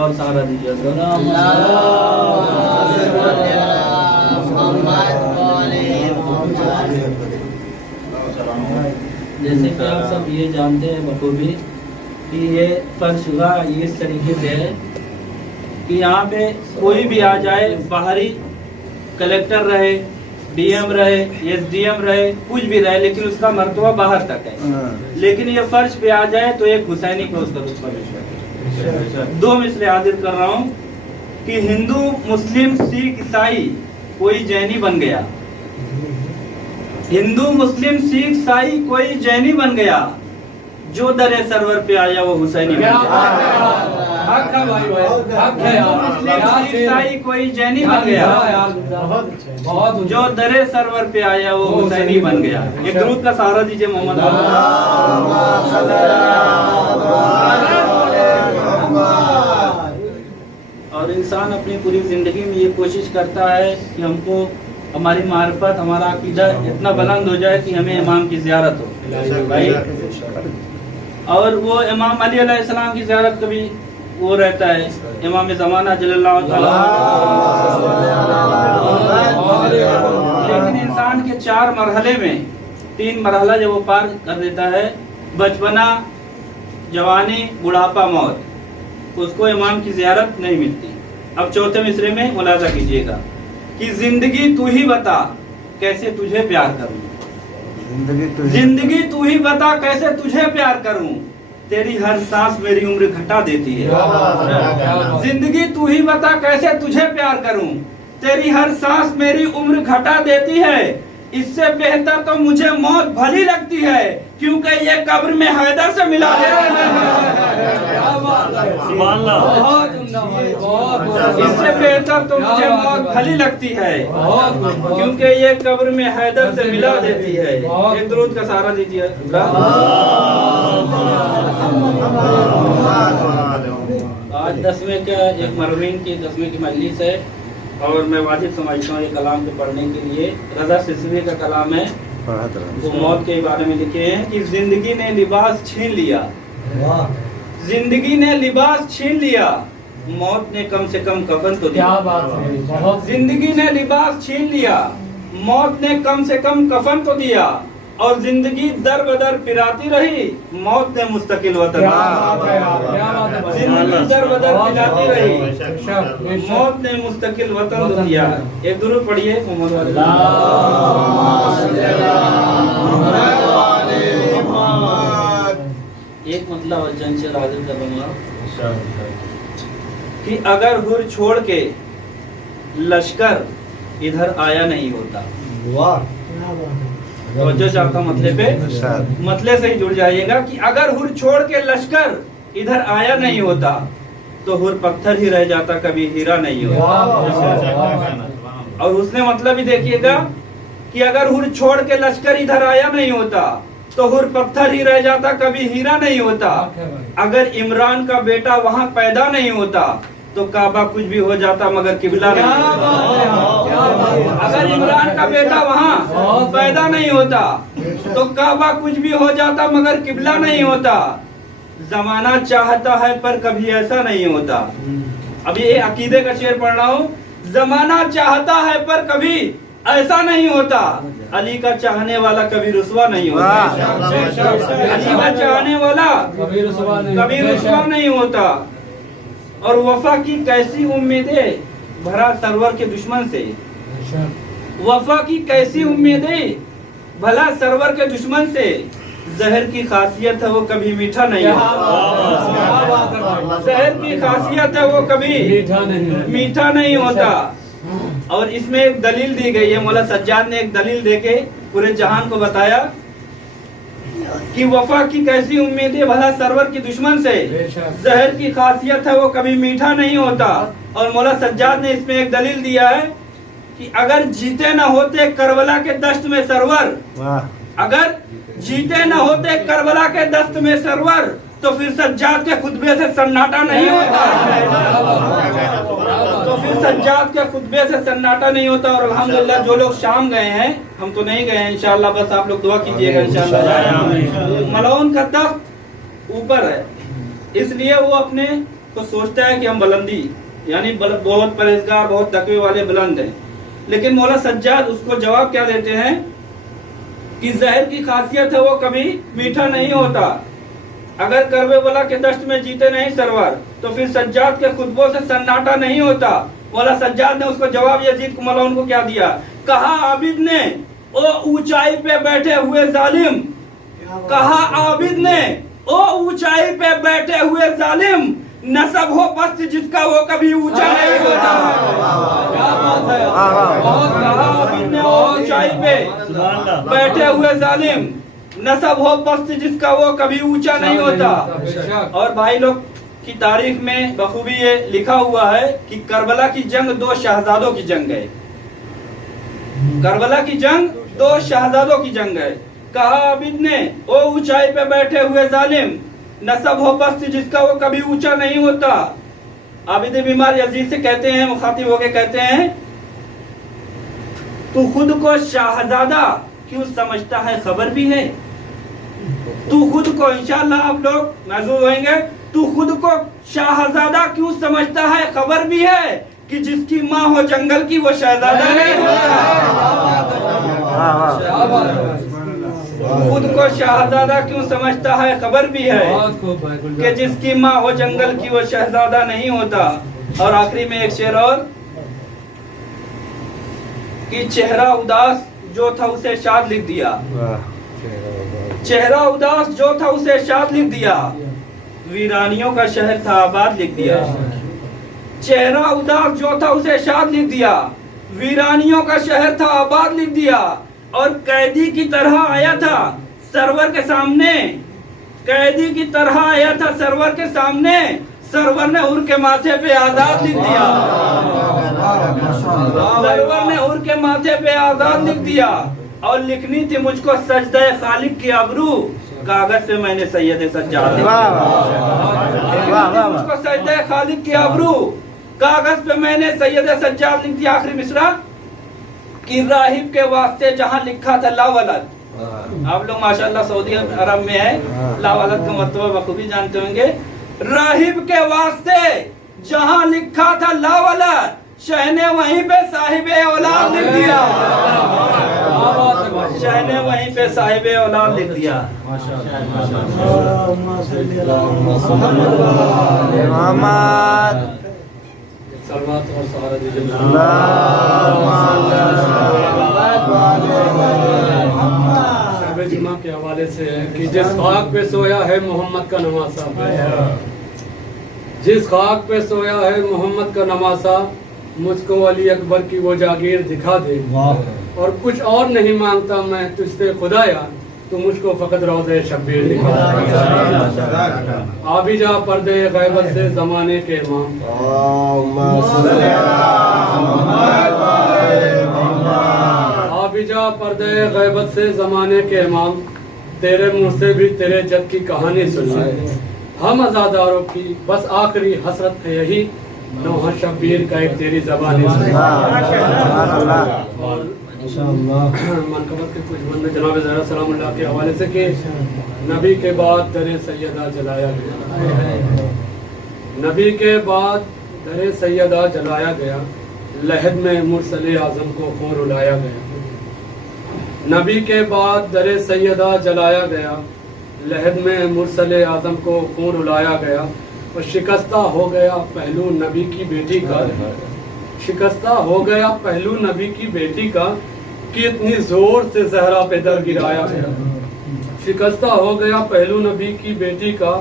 और सहारा दीजिए। जैसे कि आप सब ये जानते हैं बखूबी कि ये फर्श हुआ इस तरीके से है कि यहाँ पे कोई भी आ जाए, बाहरी कलेक्टर रहे, डीएम रहे, एसडीएम रहे, कुछ भी रहे, लेकिन उसका मर्तबा बाहर तक है। लेकिन ये फर्श पे आ जाए तो एक हुसैनी को उसका रुतबा। दो मिसरे हाजिर कर रहा हूँ कि हिंदू, मुस्लिम, सिख, ईसाई कोई जैनी बन गया, हिंदू, मुस्लिम, सिख, ईसाई कोई जैनी बन गया, जो दरे सरवर पे आया वो हुसैनी बन गया। ईसाई कोई जैनी बन गया, जो दरे सरवर पे आया वो हुसैनी बन गया। एक दुरूद का सहारा दीजिए मोहम्मद। और इंसान अपनी पूरी जिंदगी में ये कोशिश करता है कि हमको हमारी मारिफत, हमारा अकीदा इतना बुलंद हो जाए कि हमें इमाम की ज़ियारत हो भाई। और वो इमाम अली अलैहिस्सलाम की ज़ियारत कभी वो रहता है, इमाम ज़माना जल्लल्लाहु तआला। लेकिन इंसान के 4 मरहले में 3 मरहला जब वो पार कर देता है, बचपना, जवानी, बुढ़ापा, मौत, उसको इमाम की ज़ियारत नहीं मिलती। अब चौथे मिसरे में मुलाजा कीजिएगा कि जिंदगी तू ही बता कैसे तुझे प्यार करूं, जिंदगी तू ही बता कैसे तुझे प्यार करूं, तेरी हर सांस मेरी उम्र घटा देती है। जिंदगी तू ही बता कैसे तुझे प्यार करूं, तेरी हर सांस मेरी उम्र घटा देती है। इससे बेहतर तो मुझे मौत भली लगती है, क्योंकि ये कब्र में हैदर से मिला है। इससे बेहतर तो मुझे मौत भली लगती है, क्योंकि ये कब्र में हैदर से मिला देती है। एक दुरूद का सहारा दीजिए। आज 10वें का एक मरवीन की 10वें की मजलिस है और मैं वाजिब समझता हूँ ये कलाम को पढ़ने के लिए। रज़ा सिसवी का कलाम है, वो मौत के बारे में लिखे हैं कि जिंदगी ने लिबास छीन लिया, जिंदगी ने लिबास छीन लिया, मौत ने कम से कम कफन तो दिया। जिंदगी ने लिबास छीन लिया, मौत ने कम से कम कफन तो दिया, और जिंदगी दर बदर फिराती रही, मौत ने मुस्तकिल वतन। जिंदगी दर बदर फिराती रही, मौत ने मुस्तकिल वतन तो दिया। एक दुरूद पढ़िए मोहम्मद वाले। एक मतलब वचन से हाजिर करूंगा कि अगर हुर छोड़ के लश्कर इधर आया नहीं होता, जो चाहता मतले पे मतले से ही जुड़ जाइएगा कि अगर हुर छोड़ के लश्कर इधर आया नहीं होता तो हुर पत्थर ही रह जाता, कभी हीरा नहीं होता। और उसने मतलब ही देखिएगा कि अगर हुर छोड़ के लश्कर इधर आया नहीं होता तो हुर पत्थर ही रह जाता, कभी हीरा नहीं होता। अगर इमरान का बेटा वहाँ पैदा नहीं होता तो काबा कुछ भी हो जाता मगर किबला नहीं होता। अगर इमरान का बेटा वहाँ पैदा नहीं होता तो काबा कुछ भी हो जाता मगर किबला नहीं होता। जमाना चाहता है पर कभी ऐसा नहीं होता। अब ये अकीदे का शेर पढ़ रहा हूँ। जमाना चाहता है पर कभी ऐसा नहीं होता, अली का चाहने वाला कभी रुसवा नहीं होता। अली का चाहने वाला कभी रुसवा नहीं होता। और वफा की कैसी उम्मीदें भरा सरवर के दुश्मन से, वफा की कैसी उम्मीदें भला सरवर के दुश्मन से, जहर की खासियत है वो कभी मीठा नहीं होता। जहर की खासियत है वो कभी मीठा नहीं होता। और इसमें एक दलील दी गई है, मौला सज्जाद ने एक दलील देके पूरे जहान को बताया कि वफा की कैसी उम्मीदें भला सरवर की दुश्मन से, जहर की खासियत है वो कभी मीठा नहीं होता। और मौला सज्जाद ने इसमें एक दलील दिया है कि अगर जीते न होते करबला के दश्त में सरवर, अगर जीते न होते करबला के दश्त में सरवर, तो फिर सज्जाद के खुतबे से सन्नाटा नहीं होता। तो फिर सज्जाद के खुतबे से सन्नाटा नहीं होता। और अल्हम्दुलिल्लाह जो लोग शाम गए हैं, हम तो नहीं गए हैं, इंशाअल्लाह बस आप लोग दुआ कीजिएगा इंशाअल्लाह। मलऊन का तख्त ऊपर है, इसलिए वो अपने तो सोचता है कि हम बुलंदी यानी बहुत परहेजगार, बहुत तकवे वाले बुलंद हैं, लेकिन मौला सज्जाद उसको जवाब क्या देते हैं कि जहर की खासियत है वो कभी मीठा नहीं होता। अगर करबला के दश्त में जीते नहीं सरवर तो फिर सज्जाद के खुतबों से सन्नाटा नहीं होता। मौला सज्जाद ने उसको जवाब यजीद को मौला उनको क्या दिया, कहा आबिद ने ओ ऊंचाई पे बैठे हुए जालिम, कहा आबिद ने ओ ऊंचाई पे बैठे हुए जालिम, नसब हो पस्त जिसका वो कभी ऊंचा नहीं होता। क्या बात है, कहा आबिद ने ओ ऊंचाई पे बैठे हुए जालिम, नसब हो पस्त जिसका वो कभी ऊंचा नहीं होता। और भाई लोग की तारीख में बखूबी ये लिखा हुआ है कि करबला की जंग दो शहजादों की जंग है। करबला की जंग दो शहजादों की जंग है। कहा आबिद ने ओ ऊंचाई पे बैठे हुए जालिम, नसब हो पस्त जिसका वो कभी ऊंचा नहीं होता। आबिद बीमार यजीद से कहते हैं, मुखातिब होके कहते हैं, तू खुद को शाहजादा क्यों समझता है खबर भी है। तू खुद को, इंशाअल्लाह आप लोग महसूस होंगे, तू खुद को शाहजादा क्यों समझता है खबर भी है कि जिसकी माँ हो जंगल की वो शहजादा नहीं होता। खुद को शाहजादा क्यों समझता है खबर भी है कि जिसकी माँ हो जंगल की वो शहजादा नहीं होता। और आखिरी में एक शेर और कि चेहरा उदास जो था उसे शाद लिख दिया, चेहरा उदास जो था उसे शाद लिख दिया, वीरानियों का शहर था आबाद लिख दिया। चेहरा उदास जो था उसे शाद लिख दिया, वीरानियों का शहर था आबाद लिख दिया। और कैदी की तरह आया था सरवर के सामने, कैदी की तरह आया था सरवर के सामने, सरवर ने उर के माथे पे आजाद लिख दिया, सरवर ने उर के माथे पे आजाद लिख दिया। और लिखनी थी मुझको सजदे खालिक की आबरू, कागज पे मैंने सैयद सज्जाद लिख दिया। मुझको सजदे खालिक की आबरू, कागज पे मैंने सैयद सज्जाद लिख दिया। आखिरी मिसरा कि राहिब के वास्ते जहाँ लिखा था लावलद, आप लोग माशाल्लाह सऊदी अरब में है, लावलद का मतलब बखूबी जानते होंगे। राहिब के वास्ते जहाँ लिखा था लावलद, शाह ने वहीं पे साहिबे औलाद लिख दिया, शाह ने वहीं पे साहिबे औलाद लिख दिया। सलवात और सहारा दीजिए जुमा के हवाले से है कि जिस खाक पे सोया है मोहम्मद का नवासा, जिस खाक पे सोया है मोहम्मद का नवासा, मुझको अली अकबर की वो जागीर दिखा दे। और कुछ और नहीं मांगता मैं तुझसे खुदाया, तो मुझको फकत रोज़े शब्बीर दिखा। आबी जा पर्दे गैबत से जमाने के इमाम, आबी जा पर्दे गैबत से जमाने के इमाम, तेरे मुंह से भी तेरे जद की कहानी सुनी। हम अज़ादारों की बस आखिरी हसरत है यही, नौहा शब्बीर का एक तेरी ज़बानी सुनी। मनकबत के कुछ बंदे जनाब ज़हरा सलामुल्लाह के हवाले से कि नबी के बाद दरे सैयदा जलाया गया, नबी के बाद दरे सैयदा जलाया गया, लहद में मुरसले आज़म को खून रुलाया गया। नबी के बाद दरे सैयदा जलाया गया, लहद में मुरसले आज़म को खून रुलाया गया। और शिकस्ता हो गया पहलू नबी की बेटी का, शिकस्ता हो गया पहलू नबी की बेटी का, कि इतनी जोर से जहरा पे दर गिराया गया। शिकस्ता हो गया पहलू नबी की बेटी का,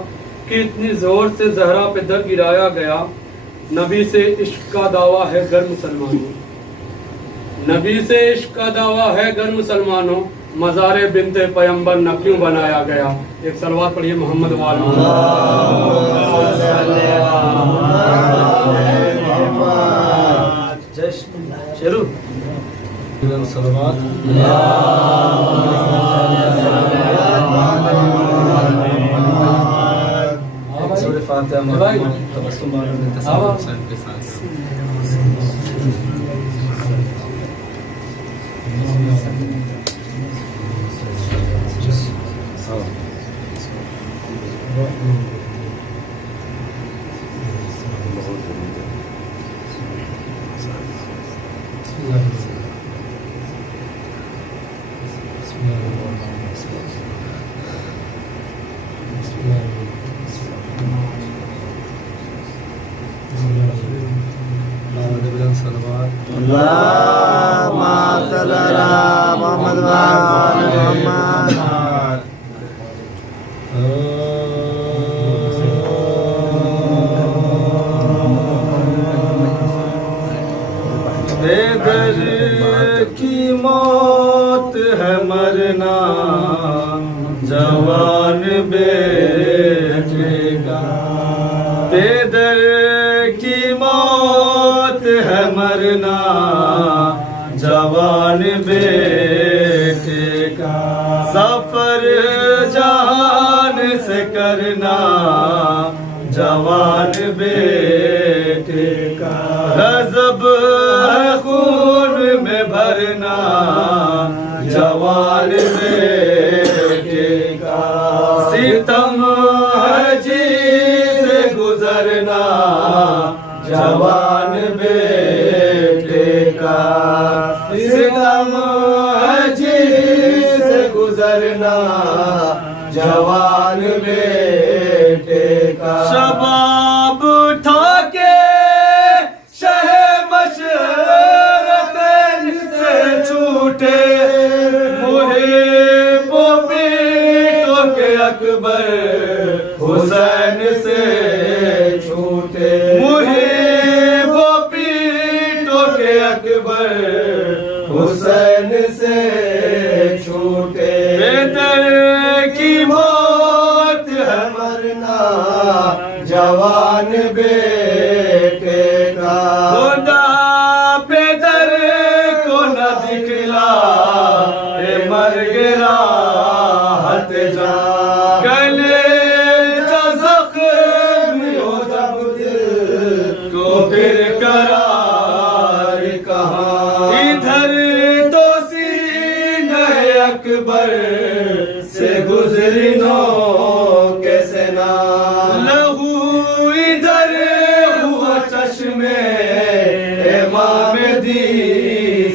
कि इतनी जोर से जहरा पे दर गिराया गया। नबी से इश्क का दावा है गर मुसलमानों, नबी से इश्क का दावा है गर मुसलमानों, मज़ारे बिनते पैगंबर न क्यों बनाया गया। एक सलवात पढ़िए मोहम्मद वाले। शुरू حیدر کی موت ہے مرنا جوان بیٹے کا، حیدر کی موت ہے مرنا جوان بیٹے کا، سفر جہان سے کرنا جوان بیٹے کا، غضب ہے خون میں بھرنا جوان بیٹے کا، ستم ہے جی سے گزرنا جوان بیٹے کا، ستم ہے جی سے گزرنا جوان بیٹے کا، شباب اٹھا کے شہ مشرقین سے چھوٹے، محب و پیٹوں کے اکبر حسین سے چھوٹے، محب و پیٹوں کے اکبر حسین سے چھوٹے، حیدر کی موت ہے مرنا جوان بیٹے کا، خدا حیدر کو نہ دکھلا اے مرگ راحت جا، گلے کا زخم ہو جب دل کو پھر قرار کہاں، ادھر تو سینہ اکبر سے گزری نو کے سنا، لہو ادھر ہوا چشمے امام دی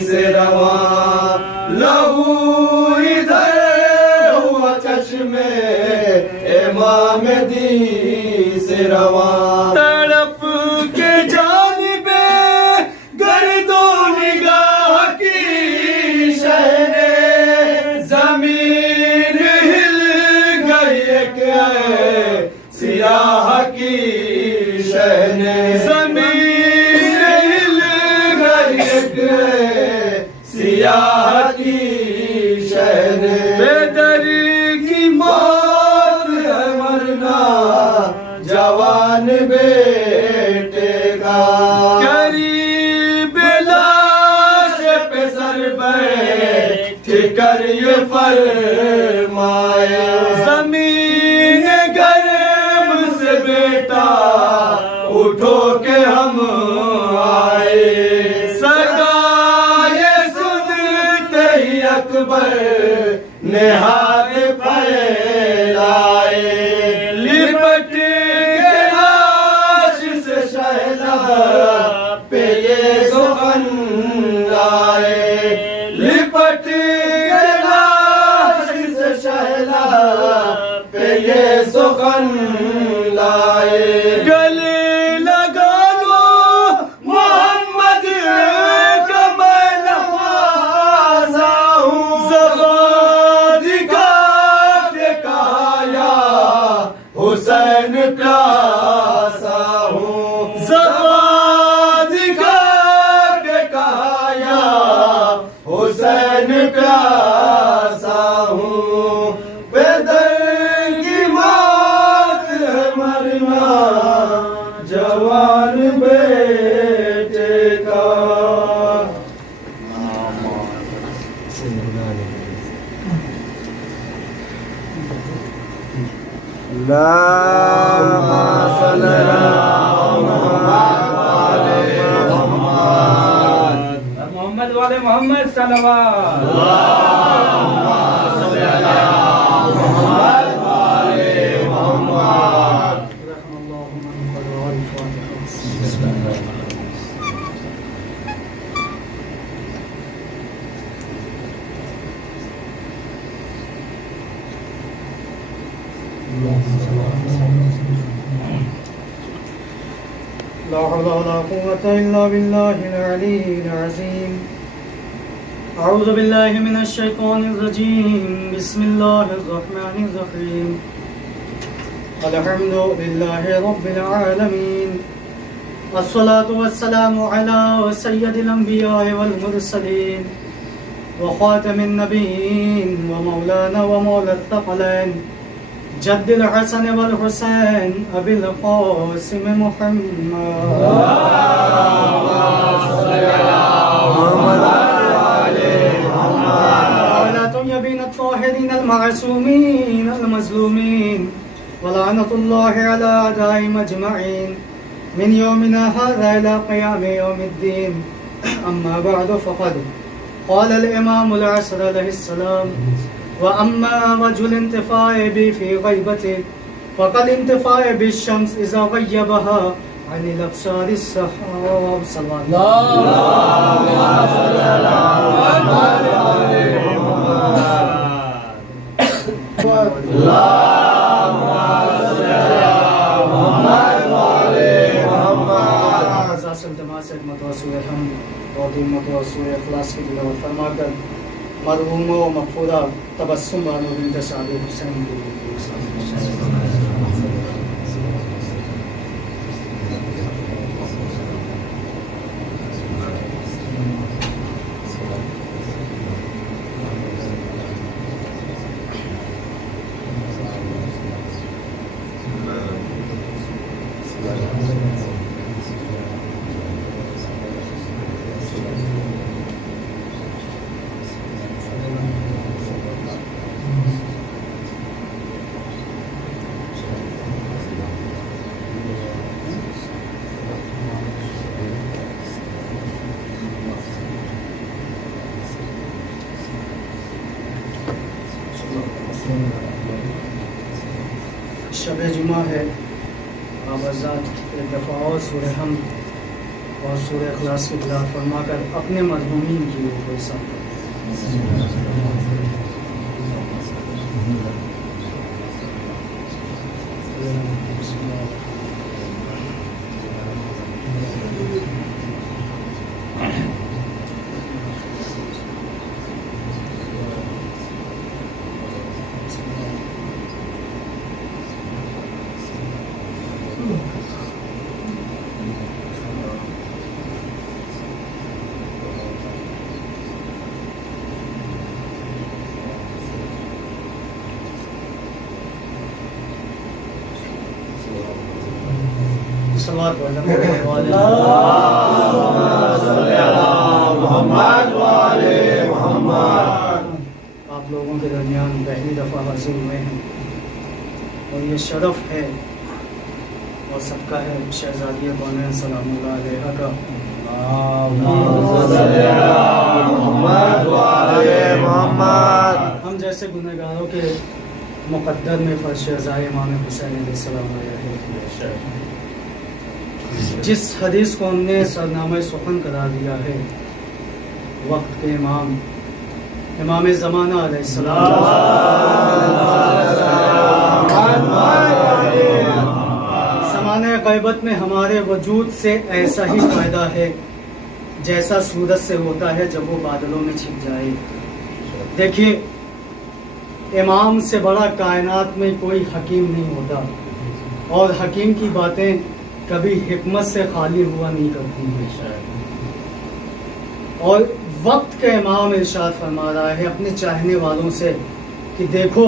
سے رواں، لہو ادھر ہوا چشمے امام دی سے رواں، تڑپ کے جانب گرد و نگاہ کی شہر زمین ہل گئی ایک سیاہ کی شہر زمین ہل گئی ایک سیاہ کی شہر، حیدر کی موت ہے مرنا جوان بیٹے کا، قریب لاش پہ سر بیٹھ کر یہ فرمائے، زمین گرم سے بیٹا اٹھو کہ ہم آئے، سگائے سنتے ہی اکبر نے ہاتھ پھیلائے، لپٹ کے لاش سے شہلا پہ یہ سخن لائے، لپٹ کے لاش سے شہلا پہ یہ سخن لائے، گلے لگا لو محمد کا میں نوازا ہوں، زبان دکھا کے کہا یا حسین پیاسا ہوں، زبان دکھا کے کہا یا حسین پیاسا ہوں، حیدر کی موت ہے مرنا جوان بیٹے کا، اللہم صلی علی محمد والے محمد صلوات، لا حول ولا قوة إلا بالله العلي العظيم. أعوذ بالله من الشيطان الرجيم. بسم الله الرحمن الرحيم. الحمد لله رب العالمين الصلاة والسلام على سيد الأنبياء والمرسلين وخاتم النبيين ومولانا ومولى الثقلين جد الحسن والحسين أبي القاسم محمد وعلى طيبين الطاهرين المعصومين المظلومين ولعنة الله على أعدائهم أجمعين من يومنا هذا إلى قيام يوم الدين أما بعد فقد قال الإمام العصر عليه السلام وأما وجه الانتفاع بي في غيبته فقد انتفاع بالشمس إذا غيبها عن الأبصار السحاب صلى الله فرما کر مرحوم و مغفورہ تبسم بانو بنت سعد حسین شب جمعہ ہے، آپ حضرات ایک دفعہ اور سورہ حمد اور سورہ اخلاص کی تلاوت فرما کر اپنے مرحومین کی روح کو حساب کریں۔ صلوات آپ لوگوں کے درمیان پہلی دفعہ حاضر ہوئے ہیں اور یہ شرف ہے اور صدقہ ہے شہزادی کونین سلام اللہ علیہ کا۔ ہم جیسے گنہگاروں کے مقدر میں فرش عزائے امام حسین علیہ السلام آیا ہے۔ جس حدیث کو ہم نے سرنامہ سخن قرار دیا ہے، وقت کے امام امام زمانہ علیہ السلام زمانہ غیبت میں ہمارے وجود سے ایسا ہی فائدہ ہے جیسا سورج سے ہوتا ہے جب وہ بادلوں میں چھپ جائے۔ دیکھیے، امام سے بڑا کائنات میں کوئی حکیم نہیں ہوتا، اور حکیم کی باتیں کبھی حکمت سے خالی ہوا نہیں کرتی ہیں۔ اور وقت کا امام ارشاد فرما رہا ہے اپنے چاہنے والوں سے کہ دیکھو،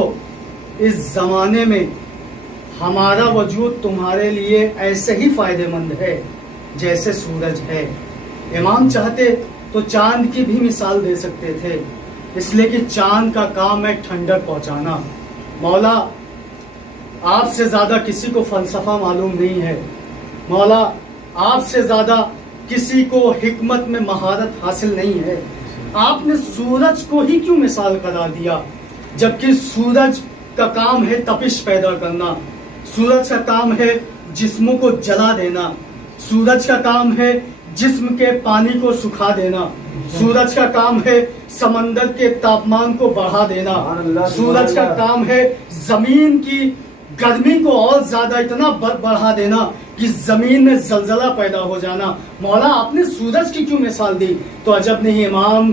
اس زمانے میں ہمارا وجود تمہارے لیے ایسے ہی فائدہ مند ہے جیسے سورج ہے۔ امام چاہتے تو چاند کی بھی مثال دے سکتے تھے، اس لیے کہ چاند کا کام ہے ٹھنڈک پہنچانا۔ مولا، آپ سے زیادہ کسی کو فلسفہ معلوم نہیں ہے، مولا آپ سے زیادہ کسی کو حکمت میں مہارت حاصل نہیں ہے، آپ نے سورج کو ہی کیوں مثال قرار دیا، جبکہ سورج کا کام ہے تپش پیدا کرنا، سورج کا کام ہے جسموں کو جلا دینا، سورج کا کام ہے جسم کے پانی کو سکھا دینا، سورج کا کام ہے سمندر کے تاپمان کو بڑھا دینا، سورج کا کام ہے زمین کی گرمی کو اور زیادہ اتنا بڑھا دینا کہ زمین میں زلزلہ پیدا ہو جانا۔ مولا آپ نے سورج کی کیوں مثال دی؟ تو عجب نہیں امام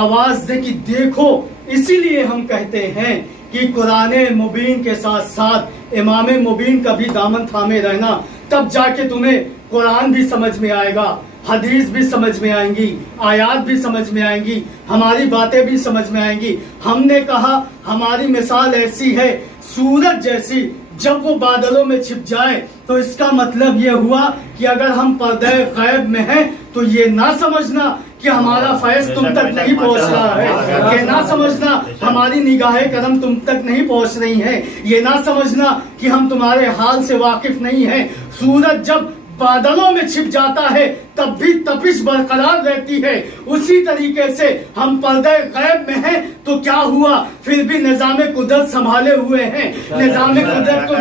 آواز دے کہ دیکھو، اسی لیے ہم کہتے ہیں कि कुरान मुबीन के साथ साथ इमाम मुबीन का भी दामन थामे रहना, तब जाके तुम्हें कुरान भी समझ में आएगा, हदीस भी समझ में आएंगी, आयात भी समझ में आएंगी, हमारी बातें भी समझ में आएंगी। हमने कहा हमारी मिसाल ऐसी है सूरज जैसी, जब वो बादलों में छिप जाए तो इसका मतलब ये हुआ कि अगर हम पर्दे गैब में हैं तो ये ना समझना कि हमारा फैज तुम तक नहीं पहुंच रहा है, ये ना समझना हमारी निगाहें करम तुम तक नहीं पहुंच रही हैं, ये ना समझना कि हम तुम्हारे हाल से वाकिफ नहीं हैं। सूरज जब बादलों में छिप जाता है तब भी तपिश बरकरार रहती है। उसी तरीके से हम पर्दे गैब में हैं तो क्या हुआ, फिर भी निजाम कुदरत संभाले हुए हैं, निजाम कुदरत को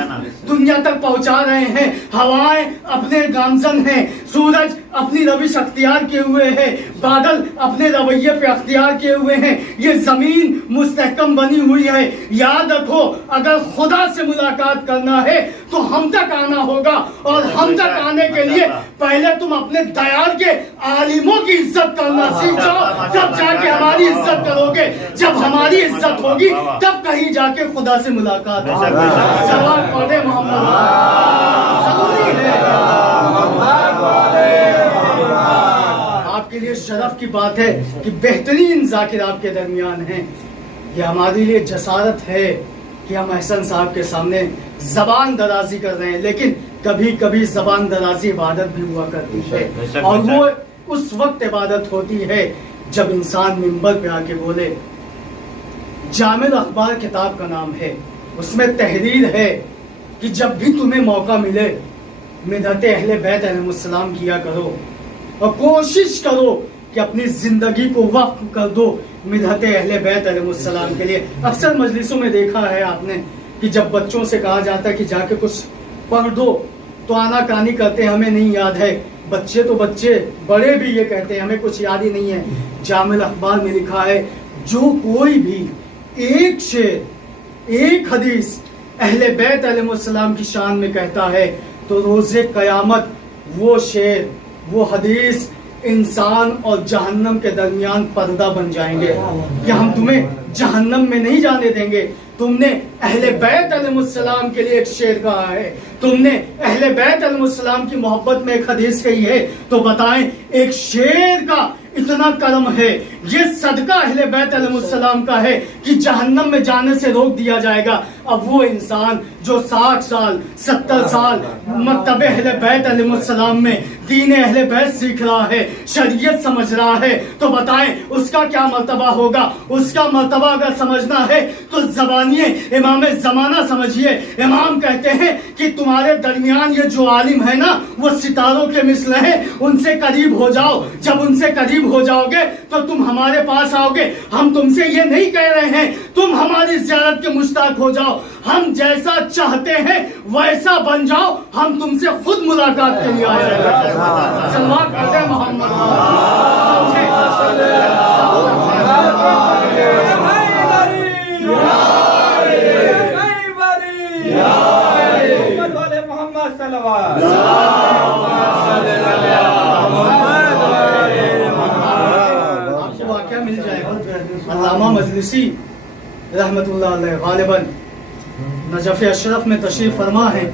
दुनिया तक पहुंचा रहे हैं। हवाएं अपने गामजन हैं, सूरज अपनी रविश अख्तियार किए हुए है, बादल अपने रवैये पे अख्तियार किए हुए हैं, ये जमीन मुस्तहकम बनी हुई है। याद रखो अगर खुदा से मुलाकात करना है तो हम तक आना होगा, और हम तक आने के लिए पहले तुम अपने दयाल के आलिमों की इज्जत करना सीख जाओ, तब जाके हमारी इज्जत करोगे। जब हमारी इज्जत होगी तब कहीं जाके खुदा से मुलाकात होगी। सलाम पढ़े मोहम्मद, जरूरी है। आपके लिए शरफ की बात है कि बेहतरीन जाकिर आपके दरमियान हैं। ये हमारे लिए जसारत है कि हम अहसन साहब के सामने जबान दराजी कर रहे हैं, लेकिन कभी कभी जबान दराजी इबादत भी हुआ करती है, और वो उस वक्त इबादत होती है जब इंसान मिंबर पे आके बोले। जामिल अखबार किताब का नाम है, उसमें तहरीर है कि जब भी तुम्हें मौका मिले मिदहत अहले बैत अलैहिस्सलाम किया करो, और कोशिश करो कि अपनी जिंदगी को वक्फ कर दो मिदहत अहले बैत अलैहिस्सलाम के लिए। अक्सर मजलिसों में देखा है आपने कि जब बच्चों से कहा जाता है कि जाके कुछ पढ़ दो तो आनाकानी करते हैं, हमें नहीं याद है। बच्चे तो बच्चे, बड़े भी ये कहते हैं हमें कुछ याद ही नहीं है। जामिल अखबार में लिखा है जो कोई भी एक शेर एक हदीस अहले बैत अलैहिस्सलाम की शान में कहता है तो रोज़े क़यामत वो शेर वो हदीस इंसान और जहन्नम के दरमियान पर्दा बन जाएंगे कि हम तुम्हें जहन्नम में नहीं जाने देंगे। तुमने अहले बैत अलैहिस्सलाम के लिए एक शेर कहा है, तुमने अहले बैत अलैहिस्सलाम की मोहब्बत में एक हदीस कही है, तो बताएं एक शेर का इतना करम है, ये सदका अहले बैत अलैहिस्सलाम का है कि जहन्नम में जाने से रोक दिया जाएगा। अब वो इंसान जो 60 साल 70 साल मकतब अहले बैत अलैहिस्सलाम में दीन अहले बैत सीख रहा है, शरीयत समझ रहा है, तो बताएं उसका क्या मर्तबा होगा। उसका मर्तबा अगर समझना है तो ज़बानिए इमाम ज़माना समझिए। इमाम कहते हैं कि तुम्हारे दरमियान ये जो आलिम है ना वो सितारों के मिसल है, उनसे करीब हो जाओ। जब उनसे करीब हो जाओगे तो तुम हमारे पास आओगे। हम तुमसे ये नहीं कह रहे हैं तुम हमारी ज़ियारत के मुश्ताक हो जाओ, हम जैसा चाहते हैं वैसा बन जाओ, हम तुमसे खुद मुलाकात के लिए आए हैं। सल्लल्लाहु अलैहि मोहम्मद। आपको वाक़या मिल जाएगा। अल्लामा मजलिसी रहमतुल्लाह अलैह गालिबन नजफ़ अशरफ में तशरीफ फरमा है।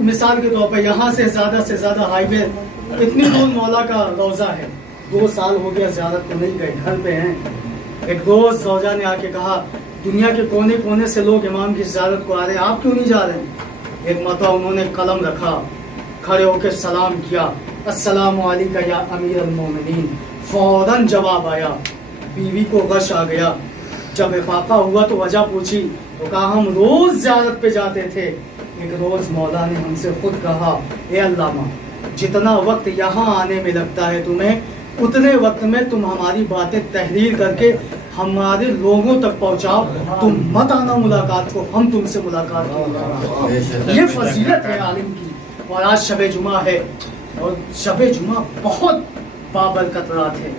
मिसाल के तौर पे यहाँ से ज़्यादा हाईवे इतनी दूर मौला का रोज़ा है, 2 साल हो गया ज़ियारत को नहीं गए, घर पे हैं। एक रोज़ ज़ौजा ने आके कहा दुनिया के कोने कोने से लोग इमाम की ज़ियारत को आ रहे हैं, आप क्यों नहीं जा रहे हैं। एक मरतबा उन्होंने कलम रखा, खड़े होकर सलाम किया, अस्सलामु अलैका या अमीर अल मोमिनीन। फौरन जवाब आया, बीवी को गश आ गया। जब इफाका हुआ तो वजह पूछी तो कहा हम रोज ज़ियारत पे जाते थे। एक रोज मौला ने हमसे खुद कहा ए अल्लामा जितना वक्त यहाँ आने में लगता है तुम्हें, उतने वक्त में तुम हमारी बातें तहरीर करके हमारे लोगों तक पहुँचाओ, तुम मत आना मुलाकात को, हम तुमसे मुलाकात करेंगे। ये फजीलत है आलिम की। और आज शबे जुमा है और शबे जुमा बहुत बाबरकत रात है।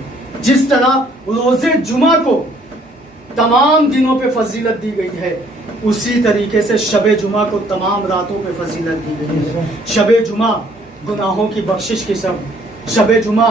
जिस तरह रोजे जुमा को तमाम दिनों पे फजीलत दी गई है, उसी तरीके से शबे जुमा को तमाम रातों पे फजीलत दी गई है। शबे जुमा गुनाहों की बख्शिश की शब, शबे जुमा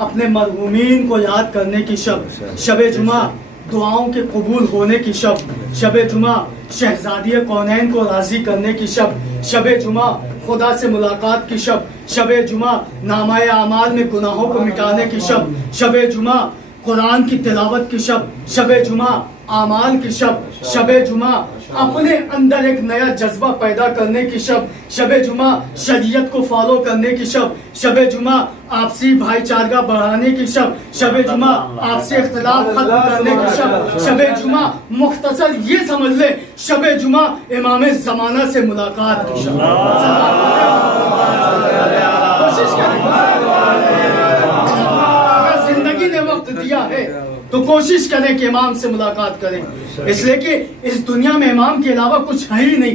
अपने मरहूमीन को याद करने की शब, शबे जुमा दुआओं के कबूल होने की शब, शब जुमा शहजादी कौनैन को राजी करने की शब, शब जुमा खुदा से मुलाकात की शब, शब जुमा नामाए आमाल में गुनाहों को मिटाने की शब, शब जुमा कुरान की तिलावत की शब, शब जुमा आमाल की शब, शब जुमा अपने अंदर एक नया जज्बा पैदा करने की शब, शब जुमा शरीयत को फॉलो करने की शब, शब जुमा आपसी भाईचारा बढ़ाने की शब, शब जुमा आपसी इख्तिलाफ खत्म करने की शब, शब जुमा मुख्तसर ये समझ ले शब जुमा इमाम ज़माना से मुलाकात की शब। कोशिश करें, अगर जिंदगी ने वक्त दिया है तो कोशिश करें कि इमाम से मुलाकात करें, इसलिए कि इस दुनिया में इमाम के अलावा कुछ है ही नहीं।